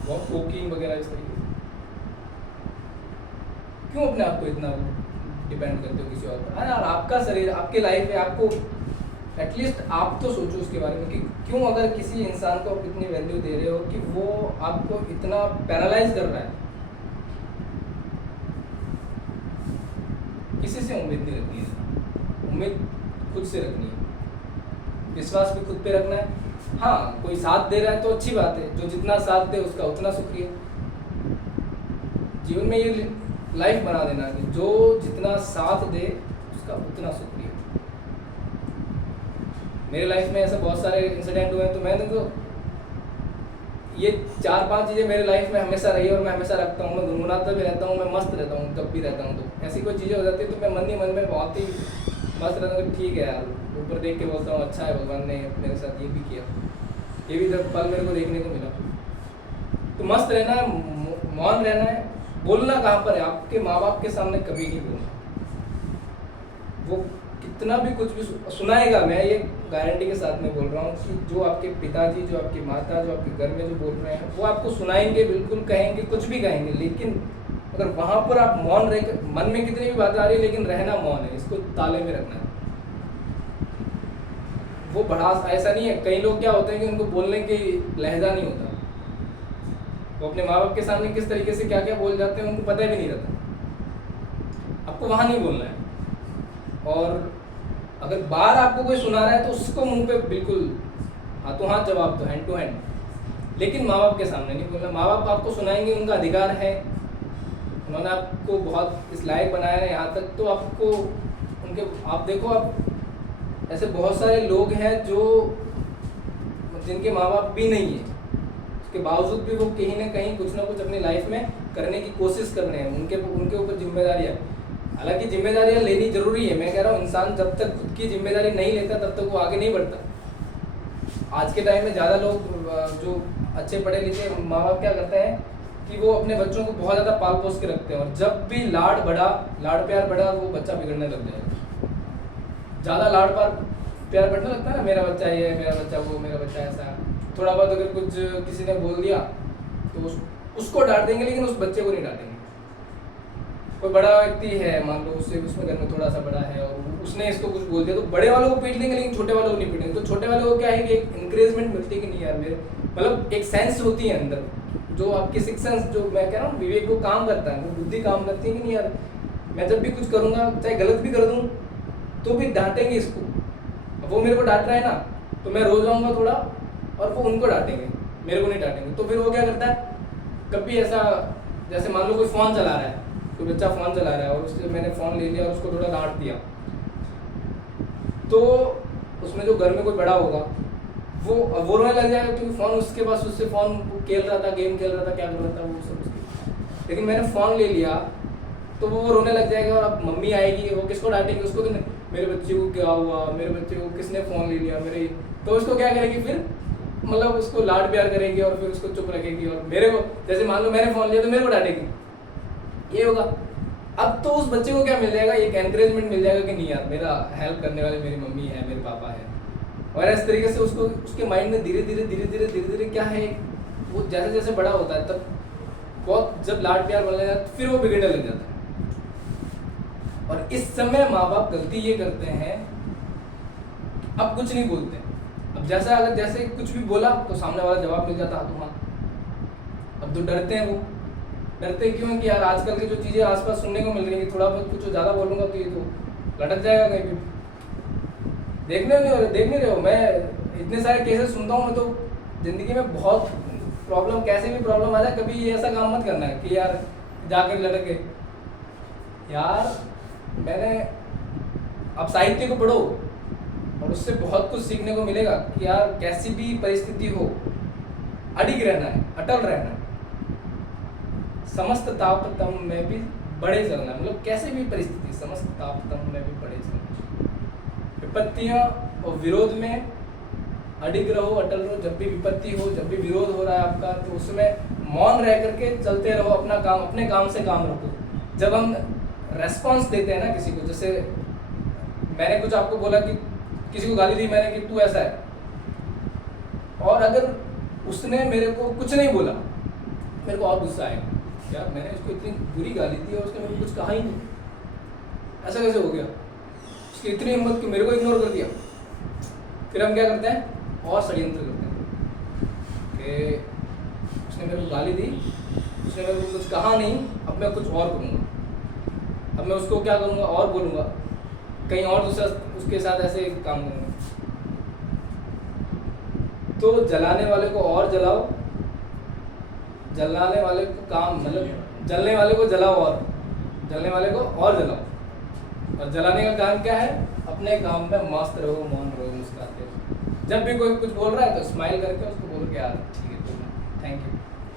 बहुत, कोकीन वगैरह इस तरीके से। क्यों अपने आप को इतना डिपेंड करते हो किसी और पर? यार आपका शरीर, आपकी लाइफ है, आपको एटलीस्ट आप तो सोचो उसके बारे में कि क्यों अगर किसी इंसान को आप इतनी वैल्यू दे रहे हो कि वो आपको इतना पैरालाइज कर रहा है। किसी से उम्मीद नहीं रखनी है, उम्मीद खुद से रखनी है, विश्वास भी खुद पे रखना है। हाँ, कोई साथ दे रहा है तो अच्छी बात है, जो जितना साथ दे उसका उतना शुक्रिया। जीवन में ये लाइफ बना देना कि जो जितना साथ दे उसका उतना शुक्रिया। मेरे लाइफ में ऐसे बहुत सारे इंसिडेंट हुए हैं, तो मैंने तो ये 4-5 चीज़ें मेरे लाइफ में हमेशा रही है और मैं हमेशा रखता हूँ। मैं गुनगुनाता भी रहता हूँ, मैं मस्त रहता हूँ जब भी रहता हूँ। तो ऐसी कोई चीज़ें हो जाती है तो मैं मन ही मन में बहुत ही मस्त रहता हूँ, ठीक है यार, ऊपर देख के बोलता हूँ अच्छा है, भगवान ने मेरे साथ ये भी किया, ये भी पल मेरे को देखने को मिला। तो मस्त रहना है, मौन रहना है। बोलना कहाँ पर है, आपके माँ बाप के सामने कभी नहीं बोलना। वो कितना भी कुछ भी सुनाएगा, मैं ये गारंटी के साथ में बोल रहा हूँ कि जो आपके पिताजी, जो आपकी माता, जो आपके घर में जो बोल रहे हैं वो आपको सुनाएंगे, बिल्कुल कहेंगे, कुछ भी कहेंगे, लेकिन अगर वहाँ पर आप मौन रह, मन में कितनी भी बात आ रही है लेकिन रहना मौन है, इसको ताले में रखना है। वो भड़ास ऐसा नहीं है, कई लोग क्या होते हैं कि उनको बोलने की लहजा नहीं होता, वो अपने माँ बाप के सामने किस तरीके से क्या क्या बोल जाते हैं उनको पता भी नहीं रहता। आपको वहाँ नहीं बोलना है। और अगर बाहर आपको कोई सुना रहा है तो उसको मुंह पे बिल्कुल हाथों हाथ जवाब दो, हैंड टू हैंड, लेकिन माँ बाप के सामने नहीं बोलना। माँ बाप आपको सुनाएंगे, उनका अधिकार है, उन्होंने आपको बहुत इस लायक बनाया है यहाँ तक, तो आपको उनके आप देखो, आप ऐसे बहुत सारे लोग हैं जो जिनके माँ बाप भी नहीं है, उसके बावजूद भी वो कहीं ना कहीं कुछ ना कुछ अपनी लाइफ में करने की कोशिश कर रहे हैं। उनके ऊपर जिम्मेदारियाँ, हालांकि जिम्मेदारियाँ लेनी जरूरी है। मैं कह रहा हूँ इंसान जब तक खुद की जिम्मेदारी नहीं लेता तब तक वो आगे नहीं बढ़ता। आज के टाइम में ज़्यादा लोग जो अच्छे पढ़े लिखे माँ बाप क्या करते हैं कि वो अपने बच्चों को बहुत ज़्यादा पाल पोस के रखते हैं, और जब भी लाड प्यार बढ़ा वो बच्चा बिगड़ने लग जाएगा। ज़्यादा लाड प्यार बढ़ने लगता है ना, मेरा बच्चा ये, मेरा बच्चा वो, मेरा बच्चा ऐसा। थोड़ा बहुत अगर कुछ किसी ने बोल दिया तो उसको डांट देंगे, लेकिन उस बच्चे को नहीं डांटेंगे। कोई बड़ा व्यक्ति है, मान लो उससे उसमें घर में थोड़ा सा बड़ा है और उसने इसको कुछ बोल दिया तो बड़े वालों को पीट देंगे, लेकिन छोटे वालों को नहीं पीटेंगे। तो छोटे वालों को क्या है कि एक इंकरेजमेंट मिलती है कि नहीं यार मेरे, मतलब एक सेंस होती है अंदर, जो आपकी सिक्स सेंस, जो मैं कह रहा हूँ विवेक, वो काम करता है, वो बुद्धि काम करती है कि नहीं यार मैं जब भी कुछ करूँगा, चाहे गलत भी कर दूँ तो भी डांटेंगे इसको। वो मेरे को डांट रहा है ना, तो मैं रो जाऊँगा थोड़ा और वो उनको डांटेंगे, मेरे को नहीं डांटेंगे। तो फिर वो क्या करता है, कभी ऐसा जैसे मान लो कोई फ़ोन चला रहा है, कोई बच्चा फ़ोन चला रहा है और उससे मैंने फ़ोन ले लिया और उसको थोड़ा डांट दिया, तो उसमें जो घर में कोई बड़ा होगा वो रोने लग जाएगा, क्योंकि फ़ोन उसके पास, उससे फ़ोन खेल रहा था, गेम खेल रहा था, क्या कर रहा था वो सब उसकी। लेकिन मैंने फ़ोन ले लिया तो वो रोने लग जाएगा, और अब मम्मी आएगी, वो किसको डांटेगी, उसको तो मेरे बच्चे को क्या हुआ, मेरे बच्चे को किसने फ़ोन ले लिया मेरे, तो उसको क्या करेगी फिर, मतलब उसको लाड प्यार करेगी और फिर उसको चुप रखेगी। और मेरे को जैसे मान लो मैंने फ़ोन लिया तो मेरे को डांटेगी, ये होगा। अब तो उस बच्चे को क्या मिल जाएगा, एक एनकरेजमेंट मिल जाएगा कि नहीं यार मेरा हेल्प करने वाले मेरी मम्मी है, मेरे पापा है। और इस तरीके से उसको उसके माइंड में धीरे धीरे क्या है, वो जैसे जैसे बड़ा होता है तब बहुत जब लाड प्यार बनने जाता है फिर वो बिगड़ने लग जाता है। और इस समय माँ बाप गलती ये करते हैं, अब कुछ नहीं बोलते। अब जैसा अगर जैसे कुछ भी बोला तो सामने वाला जवाब मिल जाता हाथों हाथ। अब तो डरते हैं, वो डरते क्यों कि यार आजकल की जो चीज़ें आसपास सुनने को मिल रही है, थोड़ा बहुत कुछ ज़्यादा बोलूँगा तो ये तो लटक जाएगा कहीं भी। देख नहीं रहे हो, मैं इतने सारे केसेस सुनता हूँ, मैं तो ज़िंदगी में बहुत प्रॉब्लम, कैसे भी प्रॉब्लम आ जाए, कभी ये ऐसा काम मत करना है कि यार जाकर लटके। यार मैंने, आप साहित्य को पढ़ो और उससे बहुत कुछ सीखने को मिलेगा कि यार कैसी भी परिस्थिति हो अडिग रहना है, अटल रहना है, समस्त तापतम में भी बड़े चलना है। मतलब कैसे भी परिस्थिति, समस्त तापतम में भी बड़े चलना, विपत्तियाँ और विरोध में अडिग रहो, अटल रहो। जब भी विपत्ति हो, जब भी विरोध हो रहा है आपका, तो उसमें मौन रह करके चलते रहो, अपना काम, अपने काम से काम रखो। जब हम रेस्पॉन्स देते हैं ना किसी को, जैसे मैंने कुछ आपको बोला कि किसी को गाली दी मैंने कि तू ऐसा है, और अगर उसने मेरे को कुछ नहीं बोला, मेरे को और गुस्सा आएगा, यार मैंने उसको इतनी बुरी गाली दी और उसने मेरे को कुछ कहा ही नहीं, ऐसा कैसे हो गया, उसकी इतनी हिम्मत कि मेरे को इग्नोर कर दिया। फिर हम क्या करते हैं, और षड्यंत्र करते हैं कि उसने मेरे को गाली दी, उसने मेरे को कुछ कहा नहीं, अब मैं कुछ और करूँगा, अब मैं उसको क्या करूँगा और बोलूँगा, कहीं और दूसरा उसके साथ ऐसे काम करूँगा। तो जलाने वाले को और जलाओ, जलाने वाले को काम, मतलब जलने वाले को जलाओ और जलने वाले को और जलाओ। और जलाने का काम क्या है, अपने काम में मस्त रहो, मौन रहो, मुस्कुराते रहो। जब भी कोई कुछ बोल रहा है तो स्माइल करके उसको बोल के यार ठीक है, तो थैंक यू।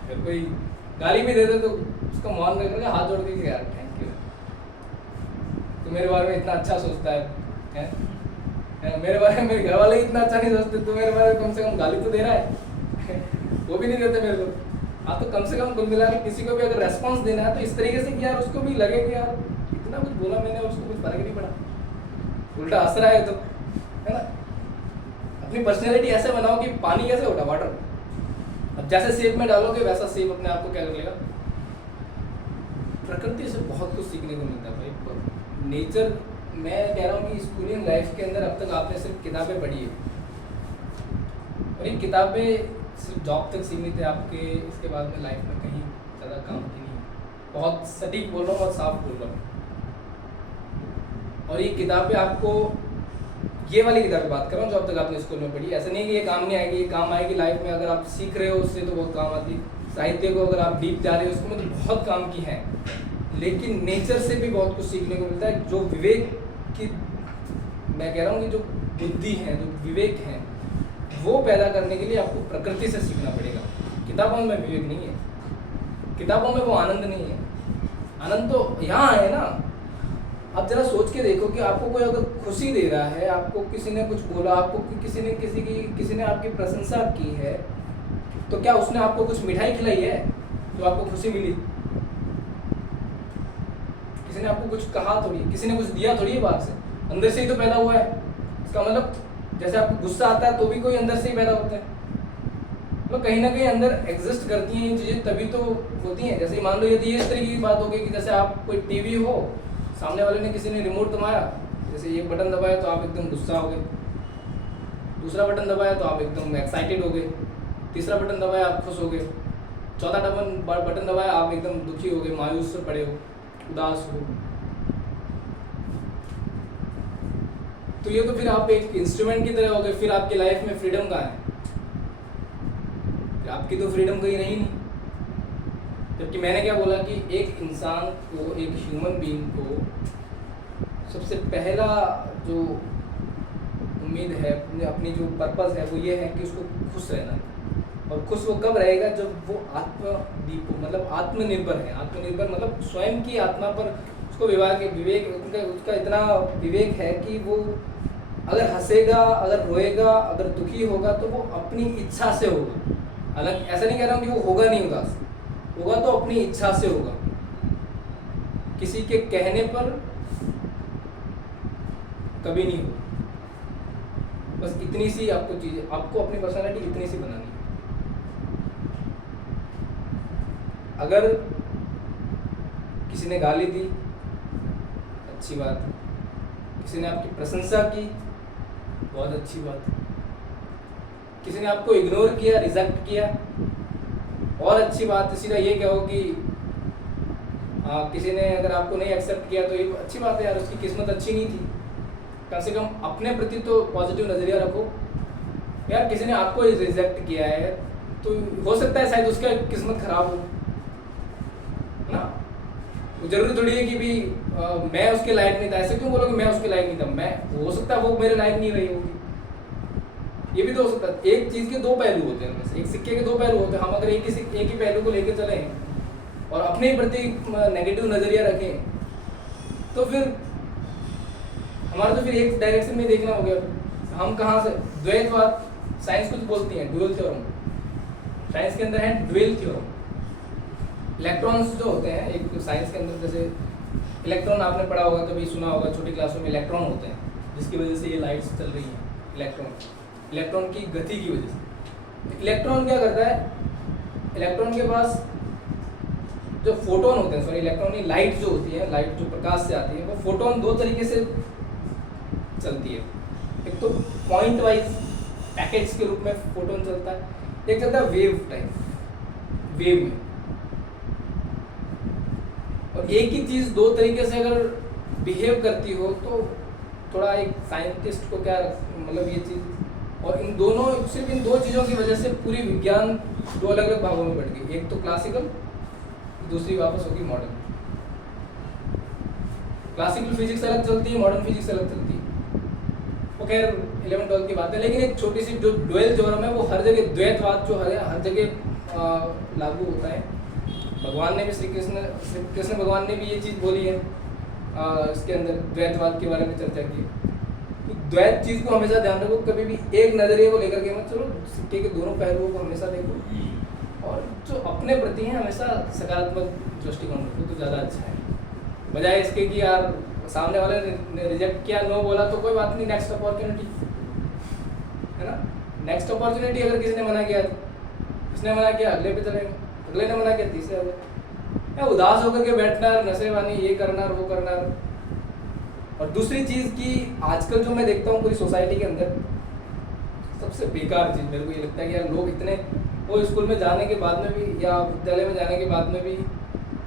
फिर कोई गाली भी दे दे तो उसको मौन करके हाथ जोड़ के यार थैंक यू, तो मेरे बारे में इतना अच्छा सोचता है? मेरे बारे में मेरे घर वाले इतना अच्छा नहीं सोचते, तो मेरे बारे में कम से कम गाली तो दे रहा है वो भी नहीं देते मेरे को। हाँ, तो कम से कम कुल मिला के किसी को भी अगर रेस्पॉन्स देना है तो इस तरीके से कि यार उसको भी लगे कि यार इतना कुछ बोला मैंने, उसको कुछ फर्क नहीं पड़ा, उल्टा हंस रहा है, तो है ना। अपनी पर्सनैलिटी ऐसे बनाओ कि पानी कैसे होता, वाटर, अब जैसे शेप में डालोगे वैसा शेप अपने आप को क्या कर लेगा। प्रकृति से बहुत कुछ सीखने को मिलता है भाई, नेचर। मैं कह रहा हूँ कि स्कूलिंग लाइफ के अंदर अब तक आपने सिर्फ किताबें पढ़ी है, और ये किताबें सिर्फ जॉब तक सीमित है आपके, इसके बाद में लाइफ में कहीं ज़्यादा काम की नहीं है। बहुत सटीक बोल रहा हूँ, बहुत साफ बोल रहा हूँ। और ये किताबें आपको, ये वाली किताबें बात कर रहा हूँ जो अब तक आपने स्कूल में पढ़ी, ऐसा नहीं कि ये काम नहीं आएगी, ये काम आएगी लाइफ में। अगर आप सीख रहे हो उससे तो बहुत काम आती। साहित्य को अगर आप डीप जा रहे हो उसमें तो बहुत काम की है, लेकिन नेचर से भी बहुत कुछ सीखने को मिलता है। जो विवेक की, मैं कह रहा हूँ कि जो बुद्धि है, जो विवेक है, वो पैदा करने के लिए आपको प्रकृति से सीखना पड़ेगा। किताबों में विवेक नहीं है, किताबों में वो आनंद नहीं है। आनंद तो यहाँ है ना। अब जरा सोच के देखो कि आपको कोई अगर खुशी दे रहा है, आपको किसी ने कुछ बोला, आपको किसी ने आपकी प्रशंसा की है, तो क्या उसने आपको कुछ मिठाई खिलाई है तो आपको खुशी मिली? किसी ने आपको कुछ कहा थोड़ी, किसी ने कुछ दिया थोड़ी है बाहर से, अंदर से ही तो पैदा हुआ है। इसका मतलब जैसे आपको गुस्सा आता है तो भी कोई अंदर से ही पैदा होता है, तो कहीं ना कहीं अंदर एग्जिस्ट करती हैं ये चीज़ें, तभी तो होती हैं। जैसे मान लो यदि इस तरीके की बात होगी कि जैसे आप कोई टीवी हो, सामने वाले ने किसी ने रिमोट दबाया, जैसे ये बटन दबाया तो आप एकदम गुस्सा हो गए, दूसरा बटन दबाया तो आप एकदम एक्साइटेड हो गए, तीसरा बटन दबाया आप खुश हो गए, चौथा बटन दबाया आप एकदम दुखी हो गए, मायूस से पड़े हो, उदास हो। तो ये तो फिर आप एक इंस्ट्रूमेंट की तरह हो गए। फिर आपकी लाइफ में फ्रीडम कहाँ है? आपकी तो फ्रीडम कहीं रही नहीं। जबकि मैंने क्या बोला कि एक इंसान को, एक ह्यूमन बीइंग को सबसे पहला जो उम्मीद है, अपनी जो पर्पस है, वो ये है कि उसको खुश रहना है। और खुश वो कब रहेगा? जब वो आत्मदीप, मतलब आत्मनिर्भर है। आत्मनिर्भर मतलब स्वयं की आत्मा पर उसको विवेक, उसका इतना विवेक है कि वो अगर हंसेगा, अगर रोएगा, अगर दुखी होगा तो वो अपनी इच्छा से होगा। हालांकि ऐसा नहीं कह रहा हूँ कि वो होगा नहीं उदास, होगा तो अपनी इच्छा से होगा, किसी के कहने पर कभी नहीं होगा। बस इतनी सी आपको चीज़, आपको अपनी पर्सनालिटी इतनी सी बनानी है। अगर किसी ने गाली दी, अच्छी बात। किसी ने आपकी प्रशंसा की, बहुत अच्छी बात। किसी ने आपको इग्नोर किया, रिजेक्ट किया, और अच्छी बात। सीधा ये कहो कि किसी ने अगर आपको नहीं एक्सेप्ट किया तो ये अच्छी बात है यार, उसकी किस्मत अच्छी नहीं थी। कम से कम अपने प्रति तो पॉजिटिव नज़रिया रखो। यार किसी ने आपको रिजेक्ट किया है तो हो सकता है शायद उसका किस्मत खराब हो ना। जरूरी थोड़ी है कि भी मैं उसके लायक नहीं था। ऐसे क्यों बोलोगे मैं उसके लायक नहीं था? मैं, हो सकता है वो मेरे लायक नहीं रही होगी, ये भी तो हो सकता है। एक चीज़ के दो पहलू होते हैं, एक सिक्के के दो पहलू होते हैं। हम अगर एक ही पहलू को लेकर चलें और अपने प्रति नेगेटिव नज़रिया रखें तो फिर हमारा तो फिर एक डायरेक्शन में देखना हो गया। हम कहाँ से द्वैतवाद, साइंस कुछ बोलती है ड्यूअल थ्योरम, साइंस के अंदर है ड्यूअल थ्योरम। इलेक्ट्रॉन्स जो होते हैं एक साइंस के अंदर, जैसे इलेक्ट्रॉन आपने पढ़ा होगा, कभी सुना होगा छोटी क्लासों में, इलेक्ट्रॉन होते हैं जिसकी वजह से ये लाइट्स चल रही हैं। इलेक्ट्रॉन की गति की वजह से। इलेक्ट्रॉन क्या करता है? इलेक्ट्रॉन के पास जो फोटोन होते हैं, सॉरी इलेक्ट्रॉन की लाइट जो होती है, लाइट जो प्रकाश से आती है, वो फोटोन दो तरीके से चलती है। एक तो पॉइंट वाइज पैकेट्स के रूप में फोटोन चलता है, एक चलता है वेव टाइप, वेव में। और एक ही चीज़ दो तरीके से अगर बिहेव करती हो तो थोड़ा एक साइंटिस्ट को क्या, मतलब ये चीज़, और इन दोनों, सिर्फ इन दो चीज़ों की वजह से पूरी विज्ञान दो अलग अलग भागों में बढ़ गई। एक तो क्लासिकल, दूसरी वापस होगी मॉडर्न। क्लासिकल फिजिक्स अलग चलती है, मॉडर्न फिजिक्स अलग चलती है। वो खैर 11-12 की बात है, लेकिन एक छोटी सी जो ड्यूअल थ्योरम है वो हर जगह, द्वैतवाद जो हर जगह लागू होता है। भगवान ने भी, श्री कृष्ण भगवान ने भी ये चीज़ बोली है, इसके अंदर द्वैतवाद के बारे में चर्चा की। तो द्वैत चीज़ को हमेशा ध्यान रखो, कभी भी एक नज़रिए को लेकर के मत चलो, सिक्के के दोनों पहलुओं को हमेशा देखो, और जो अपने प्रति हैं हमेशा सकारात्मक दृष्टिकोण रखो तो ज़्यादा अच्छा है। बजाय इसके कि यार सामने वाले ने रिजेक्ट किया, नो बोला तो कोई बात नहीं, नेक्स्ट अपॉर्चुनिटी है ना। नेक्स्ट अपॉर्चुनिटी अगर किसी ने मना किया, किसने मना किया, अगले पे चलेगा, अगले ने मना किया, तीसरे अगले। या उदास होकर के बैठना, नशेबानी, ये करना वो करना। और दूसरी चीज़ की आजकल जो मैं देखता हूँ पूरी सोसाइटी के अंदर, सबसे बेकार चीज़ मेरे को ये लगता है कि यार लोग इतने वो स्कूल में जाने के बाद में भी या विद्यालय में जाने के बाद में भी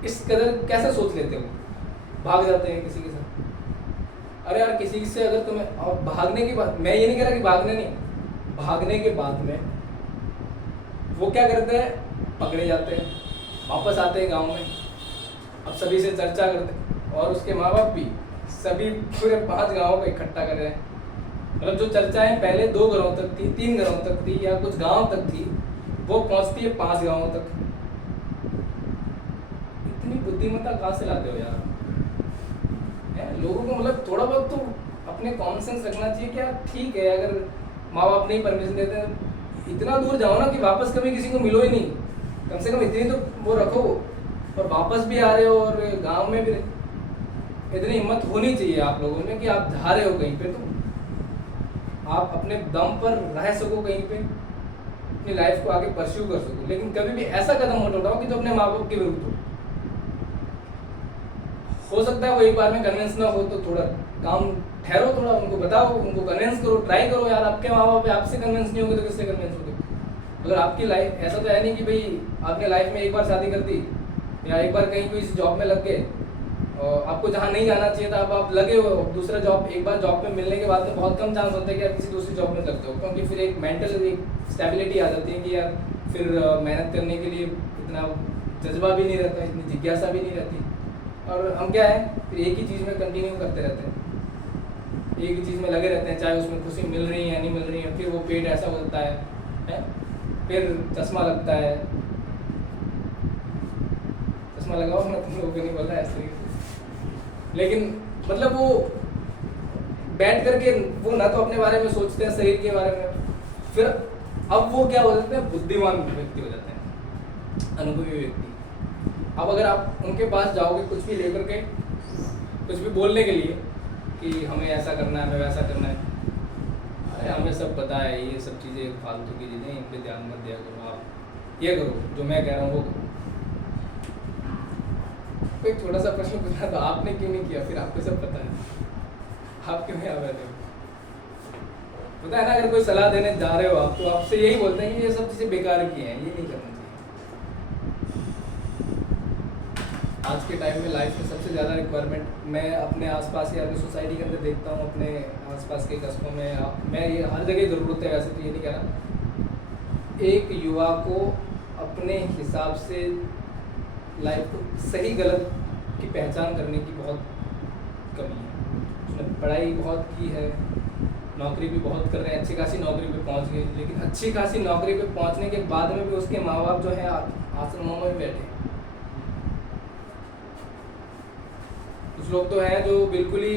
इस कदर कैसे सोच लेते हो, भाग जाते हैं किसी के साथ। अरे यार किसी से अगर तुम्हें और भागने की बात, मैं ये नहीं कह रहा कि भागने नहीं, भागने के बाद में वो क्या करते हैं, पकड़े जाते हैं, वापस आते हैं गांव में, अब सभी से चर्चा करते हैं और उसके माँ बाप भी सभी पूरे 5 गाँव को इकट्ठा कर रहे हैं। मतलब जो चर्चाएं पहले 2 घरों तक थी, 3 घरों तक थी या कुछ गांव तक थी, वो पहुंचती है 5 गांवों तक। इतनी बुद्धिमत्ता कहाँ से लाते हो यार? लोगों को मतलब थोड़ा बहुत तो अपने कॉमन सेंस रखना चाहिए कि यार ठीक है, अगर माँ बाप नहीं परमिशन देते इतना दूर जाओ ना कि वापस कभी किसी को मिलो ही नहीं, कम से कम इतनी तो वो रखो। और वापस भी आ रहे हो और गांव में भी इतनी हिम्मत होनी चाहिए आप लोगों में कि आप जा रहे हो कहीं पे, तो आप अपने दम पर रह सको कहीं पे, अपनी लाइफ को आगे परस्यू कर सको। लेकिन कभी भी ऐसा कदम मत उठाओ कि जो अपने माँ बाप के विरुद्ध हो सकता है वो एक बार में कन्विंस ना हो, तो थोड़ा काम ठहरो, थोड़ा उनको बताओ, उनको कन्विंस करो, ट्राई करो। यार आपके माँ बाप आपसे कन्विंस नहीं होंगे तो किससे कन्विंस होगे? अगर आपकी लाइफ ऐसा तो है नहीं कि भाई आपने लाइफ में एक बार शादी कर दी या एक बार कहीं कोई जॉब में लग गए और आपको जहाँ नहीं जाना चाहिए था अब आप लगे हो दूसरा जॉब। एक बार जॉब में मिलने के बाद में बहुत कम चांस होता है कि आप किसी दूसरी जॉब में लगते हो, क्योंकि फिर एक मेंटल एक स्टेबिलिटी आ जाती है कि यार फिर मेहनत करने के लिए इतना जज्बा भी नहीं रहता, इतनी जिज्ञासा भी नहीं रहती। और हम क्या है फिर एक ही चीज़ में कंटिन्यू करते रहते हैं, एक ही चीज़ में लगे रहते हैं, चाहे उसमें खुशी मिल रही है या नहीं मिल रही है। फिर वो पेट ऐसा होता है? फिर चश्मा लगता है, चश्मा लगाओ मैं तुम लोगों को नहीं बोल रहा ऐसे तरीके, लेकिन मतलब वो बैठ करके वो ना तो अपने बारे में सोचते हैं शरीर के बारे में, फिर अब वो क्या हो जाते हैं, बुद्धिमान व्यक्ति हो जाते हैं, अनुभवी व्यक्ति। अब अगर आप उनके पास जाओगे कुछ भी लेकर के, कुछ भी बोलने के लिए कि हमें ऐसा करना है, हमें वैसा करना है, अरे हमें सब पता है, ये सब चीज़ें फालतू की चीज़ें, इन पे ध्यान मत दिया करो, आप ये करो जो मैं कह रहा हूँ वो करो। कोई थोड़ा सा प्रश्न पूछा तो आपने क्यों नहीं किया? फिर आपको सब पता है, आप क्यों यहाँ बैठे हो? पता है ना, अगर कोई सलाह देने जा रहे हो आप तो आपसे यही बोलते हैं कि ये सब चीज़ें बेकार की हैं, ये नहीं करना चाहिए। आज के टाइम में लाइफ में सबसे ज़्यादा रिक्वायरमेंट मैं अपने आसपास या अपनी सोसाइटी के अंदर देखता हूँ, अपने आसपास के कस्बों में, मैं ये हर जगह ज़रूरत है, वैसे तो ये नहीं कह रहा, एक युवा को अपने हिसाब से लाइफ को सही गलत की पहचान करने की बहुत कमी है। उसने पढ़ाई बहुत की है, नौकरी भी बहुत कर रहे हैं, अच्छी खासी नौकरी पे पहुंच गए, लेकिन अच्छी खासी नौकरी पे पहुंचने के बाद में भी उसके माँ बाप जो है आश्रमों में बैठे हैं। कुछ लोग तो हैं जो बिल्कुल ही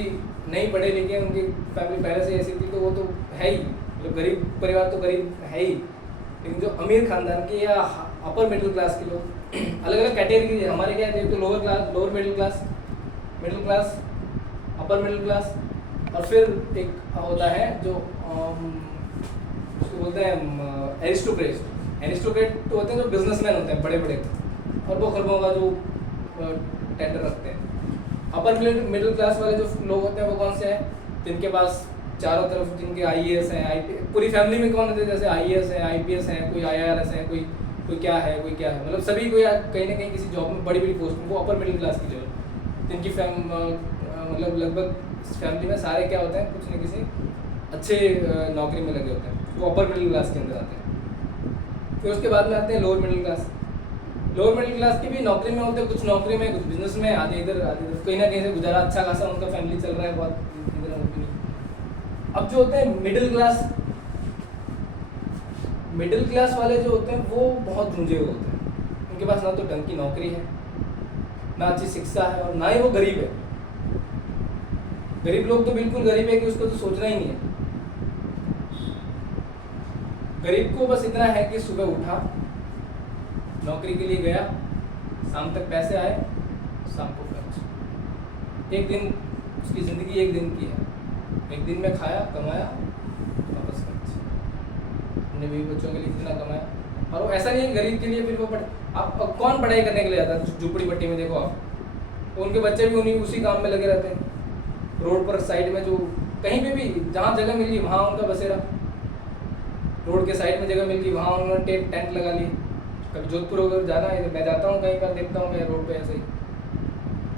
नहीं पढ़े लिखे, उनकी फैमिली पहले से ऐसी थी तो वो तो है ही, मतलब गरीब परिवार तो गरीब है ही, लेकिन जो अमीर खानदान के या अपर मिडिल क्लास के लोग, अलग अलग कैटेगरी है हमारे, क्या है तो lower class, lower middle class, upper middle class, और फिर एक होता है जो उसको बोलते हैं एरिस्टोक्रेट तो होते हैं जो बिजनेसमैन होते हैं बड़े बड़े और वो खरबों का जो टेंडर रखते हैं। अपर मिडिल क्लास वाले जो लोग होते हैं वो कौन से हैं, जिनके पास चारों तरफ जिनके आईएएस हैं, पूरी फैमिली में कौन होते हैं, जैसे आईएएस हैं, आईपीएस हैं, कोई आईआरएस हैं, कोई क्या है, मतलब सभी को या कहीं ना कहीं किसी जॉब में बड़ी बड़ी पोस्ट में, वो अपर मिडिल क्लास की जो है, जिनकी मतलब लगभग फैमिली में सारे क्या होते हैं, कुछ न किसी अच्छे नौकरी में लगे होते हैं, वो अपर मिडिल क्लास के अंदर आते हैं। फिर उसके बाद में आते हैं lower middle class. Lower middle class की भी नौकरी में होते हैं, कुछ नौकरी में, कुछ बिजनेस में, आधे इधर आधे इधर, कहीं ना कहीं से गुजारा अच्छा खासा उनका फैमिली चल रहा है, बहुत इधर होती नहीं। अब जो होते हैं मिडिल क्लास वाले जो होते हैं वो बहुत झुंझे हुए होते हैं, उनके पास ना तो ढंग की नौकरी है, ना अच्छी शिक्षा है, और ना ही वो गरीब है। गरीब लोग तो बिल्कुल गरीब है कि उसको तो सोचना ही नहीं है। गरीब को बस इतना है कि सुबह उठा, नौकरी के लिए गया, शाम तक पैसे आए, शाम को खर्च। एक दिन उसकी ज़िंदगी एक दिन की है, एक दिन में खाया, कमाया, वापस खर्च, अपने बीवी बच्चों के लिए इतना कमाया। और वो ऐसा नहीं है गरीब के लिए फिर वो आप कौन पढ़ाई करने के लिए आता है झुपड़ी पट्टी में, देखो आप, तो उनके बच्चे भी उसी काम में लगे रहते हैं, रोड पर साइड में जो कहीं पे भी जहाँ जगह मिली वहाँ उनका बसेरा, रोड के साइड में जगह मिल गई, वहाँ उन्होंने टेंट लगा लिए। कभी जोधपुर अगर जाना है, मैं जाता हूँ कहीं पर, देखता हूँ मैं रोड पे ऐसे ही,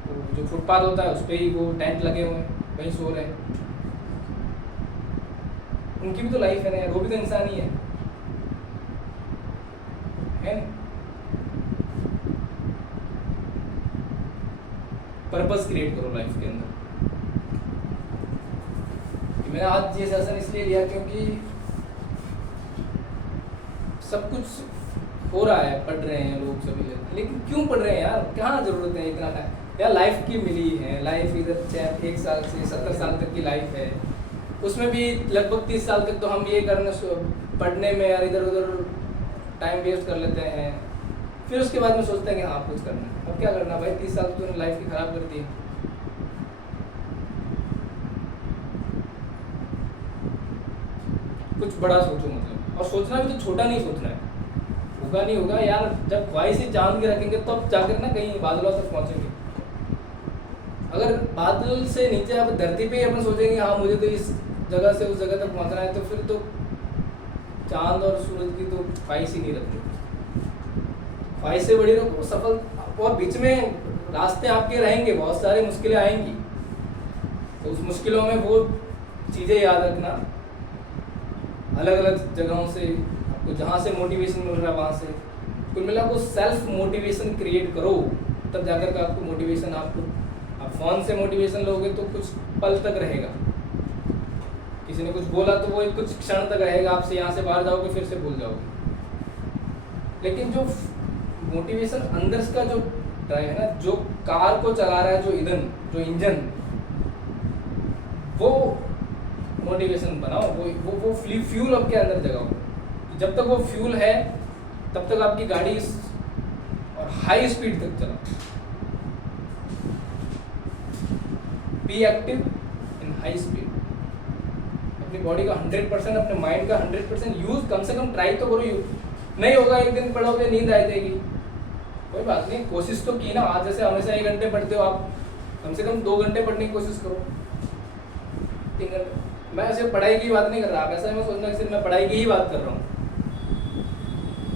तो जो फुटपाथ होता है उस पर ही वो टेंट लगे हुए हैं, वहीं सो रहे हैं। उनकी भी तो लाइफ है ना, वो भी तो इंसान ही है ना? पर्पस क्रिएट करो लाइफ के अंदर। मैंने आज ये सेशन इसलिए लिया क्योंकि सब कुछ हो रहा है, पढ़ रहे हैं लोग सभी लोग, लेकिन क्यों पढ़ रहे हैं यार? कहाँ ज़रूरत है इतना टाइम यार? लाइफ की मिली है, लाइफ इधर चाहे 1 साल से 70 साल तक की लाइफ है, उसमें भी लगभग 30 साल तक तो हम ये करने पढ़ने में यार इधर उधर टाइम वेस्ट कर लेते हैं। फिर उसके बाद में सोचते हैं कि हाँ कुछ करना है। अब क्या करना भाई, 30 साल तूने लाइफ की ख़राब कर दी। कुछ बड़ा सोचो मतलब, और सोचना भी तो छोटा नहीं सोचना है। होगा नहीं होगा यार, जब ख्वाहिश ही चांद के रखेंगे तब तो जाकर ना कहीं बादलों तक पहुंचेंगे। अगर बादल से नीचे अब धरती पे ही अपन सोचेंगे हाँ मुझे तो इस जगह से उस जगह तक पहुंचना है, तो फिर तो चांद और सूरज की तो ख्वाहिश ही नहीं रखनी। ख्वाहिश से बड़ी रखो सफल, और बीच में रास्ते आपके रहेंगे, बहुत सारी मुश्किलें आएंगी, तो उस मुश्किलों में वो चीज़ें याद रखना, अलग अलग जगहों से आपको जहाँ से मोटिवेशन मिल रहा है वहाँ से, कुल मिला को सेल्फ मोटिवेशन क्रिएट करो, तब जाकर का आपको मोटिवेशन, आपको आप फ़ोन से मोटिवेशन लोगे तो कुछ पल तक रहेगा, किसी ने कुछ बोला तो वो कुछ क्षण तक रहेगा, आपसे यहाँ से बाहर जाओगे फिर से भूल जाओगे। लेकिन जो मोटिवेशन अंदर का जो ड्राइव है ना, जो कार को चला रहा है, जो ईंधन, जो इंजन, वो मोटिवेशन बनाओ, वो फ्यूल आपके अंदर जगाओ। जब तक वो फ्यूल है तब तक आपकी गाड़ी और हाई स्पीड तक चलाओ। Be active in high speed, अपनी बॉडी का 100%, अपने माइंड का 100% यूज कम से कम ट्राई तो करो। नहीं होगा, एक दिन पढ़ोगे नींद आ जाएगी, कोई बात नहीं, कोशिश तो की ना। आज जैसे हमेशा 1 घंटे पढ़ते हो, आप कम से कम 2 घंटे पढ़ने की कोशिश करो, 3 घंटे। मैं ऐसे पढ़ाई की बात नहीं कर रहा, वैसे मैं सोचना कि सिर्फ मैं पढ़ाई की ही बात कर रहा हूँ।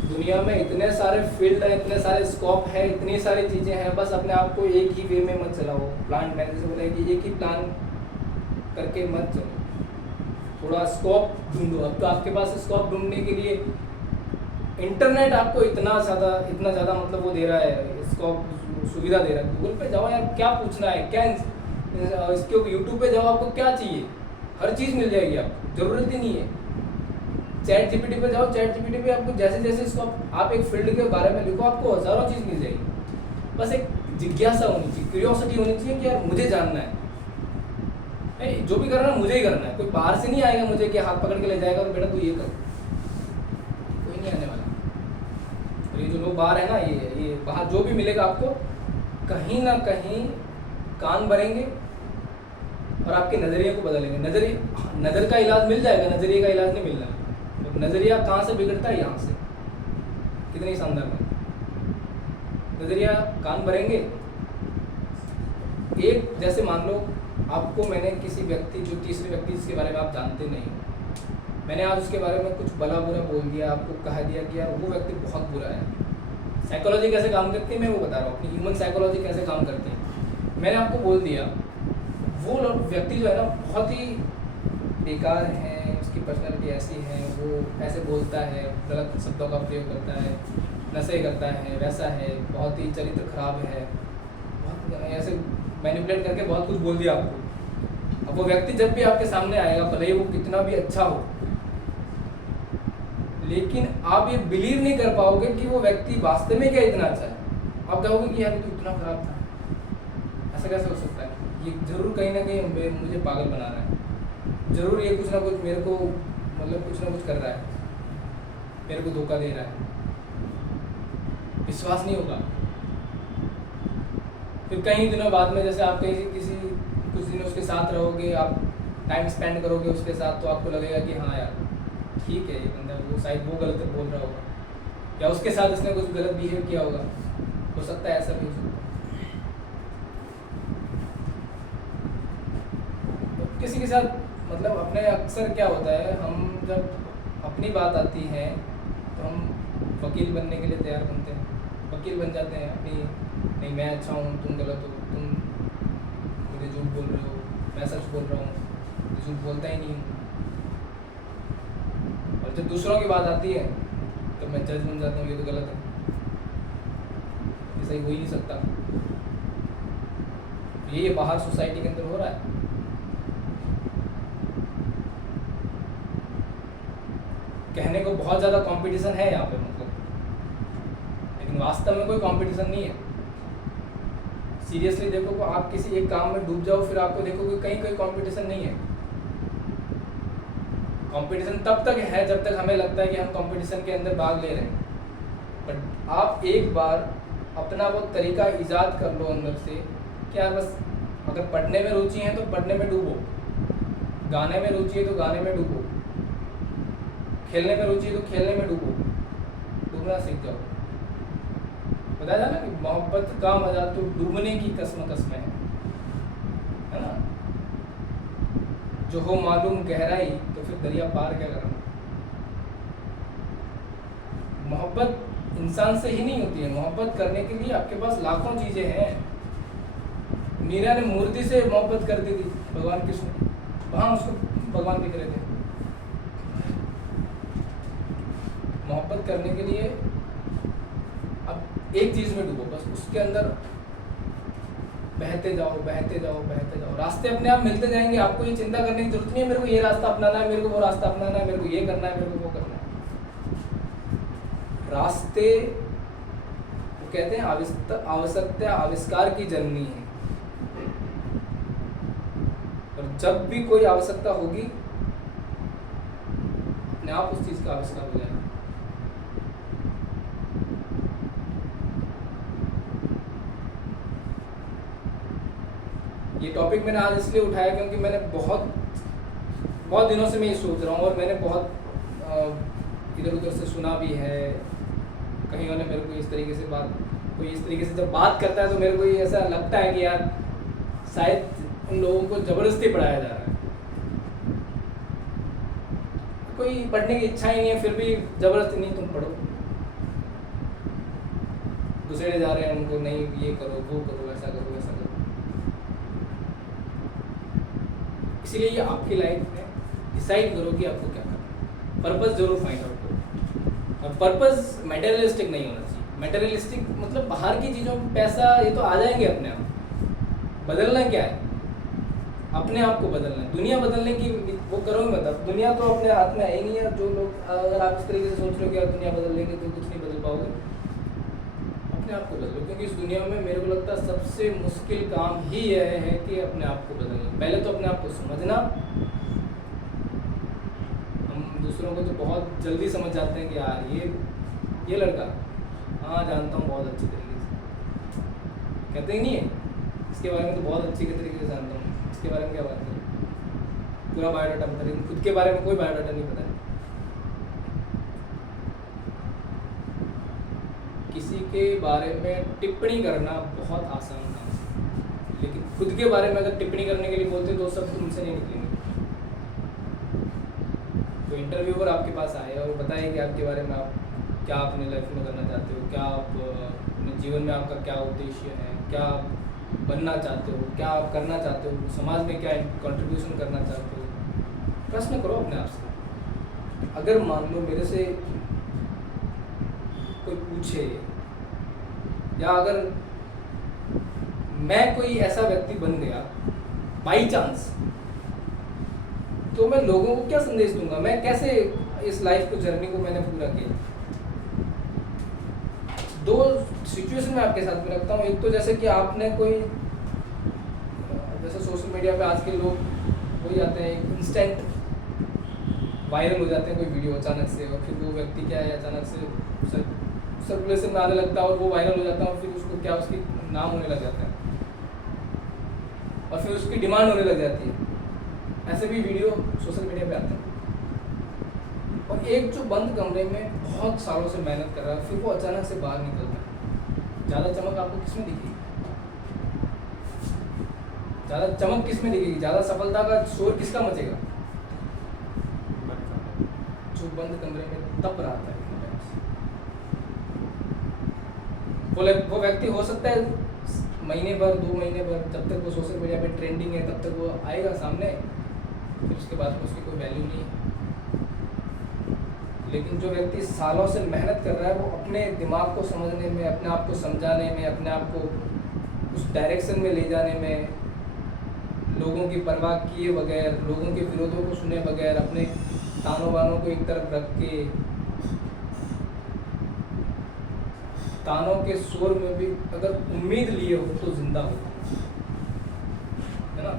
दुनिया में इतने सारे फील्ड हैं, इतने सारे स्कोप है, इतनी सारी चीज़ें हैं, बस अपने आप को एक ही वे में मत चलाओ। प्लान, मैंने जैसे बोला कि एक ही प्लान करके मत चलो, थोड़ा स्कोप ढूंढो। अब तो आपके पास स्कोप ढूंढने के लिए इंटरनेट आपको इतना ज़्यादा मतलब वो दे रहा है, स्कोप सुविधा दे रहा है। गूगल पे जाओ यार, क्या पूछना है, क्या इसके यूट्यूब पे जाओ, आपको क्या चाहिए, हर चीज़ मिल जाएगी आपको, ज़रूरत ही नहीं है। चैट जीपीटी पे जाओ, चैट जीपीटी पे आपको जैसे जैसे इसको आप एक फील्ड के बारे में लिखो, आपको हज़ारों चीज़ मिल जाएगी। बस एक जिज्ञासा होनी चाहिए, क्यूरियोसिटी होनी चाहिए कि यार मुझे जानना है, जो भी करना है मुझे ही करना है। कोई बाहर से नहीं आएगा मुझे कि हाथ पकड़ के ले जाएगा और बेटा तू ये कर, कोई नहीं आने वाला। और ये जो लोग बाहर है ना, ये बाहर जो भी मिलेगा आपको, कहीं ना कहीं कान भरेंगे और आपके नज़रिए को बदलेंगे। नज़र का इलाज मिल जाएगा, नज़रिए का इलाज नहीं मिलना। तो नज़रिया कहाँ से बिगड़ता है? यहाँ से। कितनी शानदार बात, नज़रिया कान भरेंगे। एक जैसे मान लो आपको मैंने किसी व्यक्ति, जो तीसरे व्यक्ति जिसके बारे में आप जानते नहीं, मैंने आज उसके बारे में कुछ भला बुरा बोल दिया, आपको कह दिया कि यार वो व्यक्ति बहुत बुरा है। साइकोलॉजी कैसे काम करती है मैं वो बता रहा हूँ, अपनी ह्यूमन साइकोलॉजी कैसे काम करती है। मैंने आपको बोल दिया वो व्यक्ति जो है ना बहुत ही बेकार है, उसकी पर्सनैलिटी ऐसी है, वो ऐसे बोलता है, गलत शब्दों का प्रयोग करता है, नशे करता है, वैसा है, बहुत ही चरित्र खराब है, बहुत ऐसे मैनिपुलेट करके बहुत कुछ बोल दिया आपको। अब वो व्यक्ति जब भी आपके सामने आएगा, भले ही वो कितना भी अच्छा हो, लेकिन आप ये बिलीव नहीं कर पाओगे कि वो व्यक्ति वास्तव में क्या इतना अच्छा है। आप कहोगे कि यार तो इतना खराब था, ऐसा कैसे हो सकता है, ये जरूर कहीं ना कहीं मुझे पागल बना रहा है, जरूर ये कुछ ना कुछ मेरे को मतलब कुछ ना कुछ कर रहा है, मेरे को धोखा दे रहा है। विश्वास नहीं होगा। फिर कई दिनों बाद में जैसे आप कहीं किसी कुछ दिन उसके साथ रहोगे, आप टाइम स्पेंड करोगे उसके साथ, तो आपको लगेगा कि हाँ यार ठीक है, ये बंदा वो शायद वो गलत बोल रहा होगा, या उसके साथ उसने कुछ गलत बिहेव किया होगा, हो सकता है ऐसा भी हो सकता है। तो किसी के साथ मतलब अपने अक्सर क्या होता है, हम जब अपनी बात आती है तो हम वकील बनने के लिए तैयार बनते हैं, वकील बन जाते हैं अपनी, नहीं मैं अच्छा हूँ, तुम गलत हो, तुम मुझे झूठ बोल रहे हो, मैं सच बोल रहा हूँ, झूठ बोलता ही नहीं हूँ। और जब दूसरों की बात आती है तो मैं जज बन जाता हूँ, ये तो गलत है, ये सही हो ही नहीं सकता। ये बाहर सोसाइटी के अंदर हो रहा है। कहने को बहुत ज़्यादा कंपटीशन है यहाँ पे मतलब, लेकिन वास्तव में कोई कंपटीशन नहीं है। सीरियसली देखो, आप किसी एक काम में डूब जाओ, फिर आपको देखो कि कहीं कोई कंपटीशन नहीं है। कंपटीशन तब तक है जब तक हमें लगता है कि हम कंपटीशन के अंदर भाग ले रहे हैं। बट आप एक बार अपना वो तरीका ईजाद कर लो अंदर से कि यार बस, अगर पढ़ने में रुचि है तो पढ़ने में डूबो, गाने में रुचि है तो गाने में डूबो, खेलने में रुचि है तो खेलने में डूबो, डूबना सीख जाओ। बताया था ना कि मोहब्बत का मजा तो डूबने की कसम है ना। जो हो मालूम गहराई तो फिर दरिया पार क्या करना। मोहब्बत इंसान से ही नहीं होती है, मोहब्बत करने के लिए आपके पास लाखों चीज़ें हैं। मीरा ने मूर्ति से मोहब्बत कर दी थी भगवान कृष्ण, वहाँ उसको भगवान दिख रहे थे। मोहब्बत करने के लिए अब एक चीज़ में डूबो, बस उसके अंदर बहते जाओ बहते जाओ बहते जाओ। रास्ते अपने आप मिलते जाएंगे, आपको ये चिंता करने की जरूरत नहीं है मेरे को ये रास्ता अपनाना है, मेरे को वो रास्ता अपनाना है, मेरे को ये करना है, मेरे को वो करना है। रास्ते वो कहते हैं आवश्यकता आविष्कार की जननी है, और जब भी कोई आवश्यकता होगी अपने आप उस चीज़ का आविष्कार हो जाएगा। ये टॉपिक मैंने आज इसलिए उठाया क्योंकि मैंने बहुत दिनों से मैं ये सोच रहा हूँ, और मैंने बहुत इधर उधर से सुना भी है। कहीं वाले मेरे को इस तरीके से कोई इस तरीके से जब बात करता है तो मेरे को ये ऐसा लगता है कि यार शायद उन लोगों को ज़बरदस्ती पढ़ाया जा रहा है। कोई पढ़ने की इच्छा ही नहीं है, फिर भी ज़बरदस्ती नहीं तुम पढ़ो, दूसरे जा रहे हैं उनको, नहीं ये करो वो करो ऐसा करो वैसा करो। इसीलिए ये आपकी लाइफ में डिसाइड करो कि आपको क्या करना है। पर्पस जरूर फाइंड आउट करो, और पर्पस मटेरियलिस्टिक नहीं होना चाहिए। मटेरियलिस्टिक मतलब बाहर की चीज़ों, पैसा ये तो आ जाएंगे अपने आप। बदलना क्या है? अपने आप को बदलना है। दुनिया बदलने की वो करो मतलब, दुनिया तो अपने हाथ में है ही नहीं है। जो लोग, अगर आप इस तरीके से सोच रहे हो कि यार दुनिया बदल लेंगे तो कुछ नहीं बदल पाओगे, अपने आप को बदलो। क्योंकि इस दुनिया में मेरे को लगता है सबसे मुश्किल काम ही यह है कि अपने आप को बदलना। पहले तो अपने आप को समझना। हम दूसरों को तो बहुत जल्दी समझ जाते हैं कि यार ये लड़का, हाँ जानता हूँ बहुत अच्छी तरीके से, कहते ही नहीं है इसके बारे में तो बहुत अच्छी तरीके से जानता हूँ, इसके बारे में क्या बात करें, पूरा बायोडाटा बता, लेकिन खुद के बारे में कोई बायोडाटा नहीं पता है। किसी के बारे में टिप्पणी करना बहुत आसान काम है, लेकिन खुद के बारे में अगर टिप्पणी करने के लिए बोलते तो सब तुमसे नहीं निकलेंगे। तो इंटरव्यूअर आपके पास आए और बताए कि आपके बारे में, आप क्या अपने लाइफ में करना चाहते हो, क्या आप अपने जीवन में आपका क्या उद्देश्य है, क्या आप बनना चाहते हो, क्या आप करना चाहते हो, समाज में क्या कंट्रीब्यूशन करना चाहते हो। प्रश्न करो अपने आप से। अगर मान लो मेरे से कोई पूछे, या अगर मैं कोई ऐसा व्यक्ति बन गया बाई चांस, तो मैं लोगों को क्या संदेश दूंगा? मैं कैसे इस लाइफ को, जर्नी को मैंने पूरा किया? दो सिचुएशन में आपके साथ में रखता हूँ। एक तो जैसे कि आपने कोई, जैसे सोशल मीडिया पे आज के लोग हो जाते हैं, इंस्टेंट वायरल हो जाते हैं कोई वीडियो अचानक से, और फिर वो व्यक्ति क्या है अचानक से सर्कुलेशन में आने लगता है और वो वायरल हो जाता है, और फिर उसको क्या, उसकी नाम होने लग जाता है, और फिर उसकी डिमांड होने लग जाती है। ऐसे भी वीडियो सोशल मीडिया पे आते हैं। और एक जो बंद कमरे में बहुत सालों से मेहनत कर रहा है, फिर वो अचानक से बाहर निकलता है। ज़्यादा चमक आपको किसमें दिखेगी? ज़्यादा चमक किसमें दिखेगी? ज़्यादा सफलता का शोर किसका मचेगा? जो जो बंद कमरे में तप रहा था वो व्यक्ति हो सकता है महीने भर 2 महीने भर, जब तक वो सोशल मीडिया पे ट्रेंडिंग है तब तक वो आएगा सामने, फिर उसके बाद उसकी कोई वैल्यू नहीं है। लेकिन जो व्यक्ति सालों से मेहनत कर रहा है वो अपने दिमाग को समझने में, अपने आप को समझाने में, अपने आप को उस डायरेक्शन में ले जाने में, लोगों की परवाह किए बगैर, लोगों के विरोधों को सुने बगैर, अपने तानों बानों को एक तरफ रख के, तानों के शोर में भी अगर उम्मीद लिए हो तो जिंदा हो, है ना।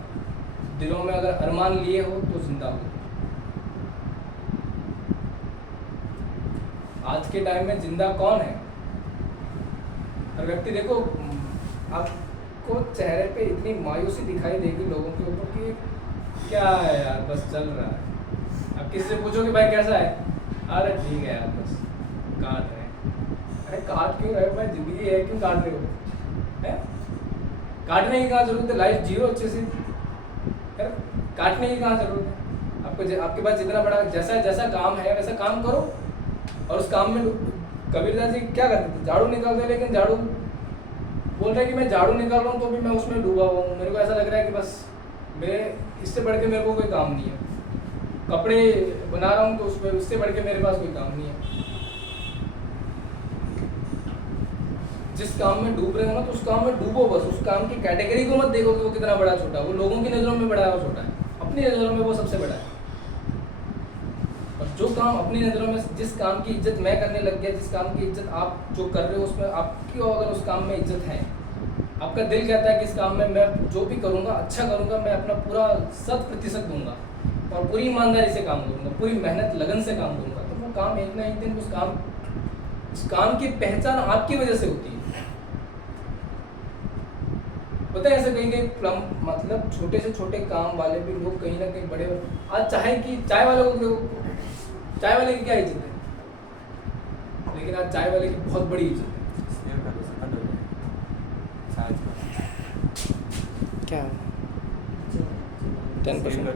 दिलों में अगर अरमान लिए हो तो जिंदा हो। आज के टाइम में जिंदा कौन है? हर व्यक्ति देखो, आपको चेहरे पे इतनी मायूसी दिखाई देगी लोगों के ऊपर कि क्या है यार, बस चल रहा है। अब किसी से पूछो कि भाई कैसा है, अरे ठीक है यार, बस काट रहे हैं। अरे काट क्यों रहे हो भाई, जिंदगी है, क्यों काट रहे हो? है काटने की कहाँ जरूरत है? लाइफ जीरो अच्छे से, है काटने की कहाँ जरूरत है? आपके पास जितना बड़ा जैसा काम है वैसा काम करो। और उस काम में कबीरदास जी क्या करते थे? झाड़ू निकालते, लेकिन झाड़ू बोल रहे कि मैं झाड़ू निकाल रहा हूँ तो भी मैं उसमें डूबा हुआ हूँ, मेरे को ऐसा लग रहा है कि बस इससे बढ़ के मेरे को कोई काम नहीं है। कपड़े बना रहा हूँ तो उससे बढ़ के मेरे पास कोई काम नहीं है। जिस काम में डूब रहे हो ना तो उस काम में डूबो बस। उस काम की कैटेगरी को मत देखो कि वो कितना बड़ा छोटा, वो लोगों की नज़रों में बड़ा है और छोटा है, अपनी नज़रों में वो सबसे बड़ा है। और जो काम अपनी नज़रों में, जिस काम की इज्जत मैं करने लग गया, जिस काम की इज्जत आप जो कर रहे हो उसमें आपकी, अगर उस काम में इज्जत है, आपका दिल कहता है कि इस काम में मैं जो भी करूँगा अच्छा करूँगा, मैं अपना पूरा 100% दूंगा और पूरी ईमानदारी से काम करूँगा, पूरी मेहनत लगन से काम करूँगा, तो वो काम एक ना एक दिन उस काम की पहचान आपकी वजह से होती है। पता है ऐसे कहीं मतलब छोटे से छोटे काम वाले भी लोग कहीं ना कहीं बड़े, आज चाय वालों को देखो, चाय वाले की क्या इज्जत है, लेकिन आज चाय वाले की बहुत बड़ी इज्जत है। क्या 10%?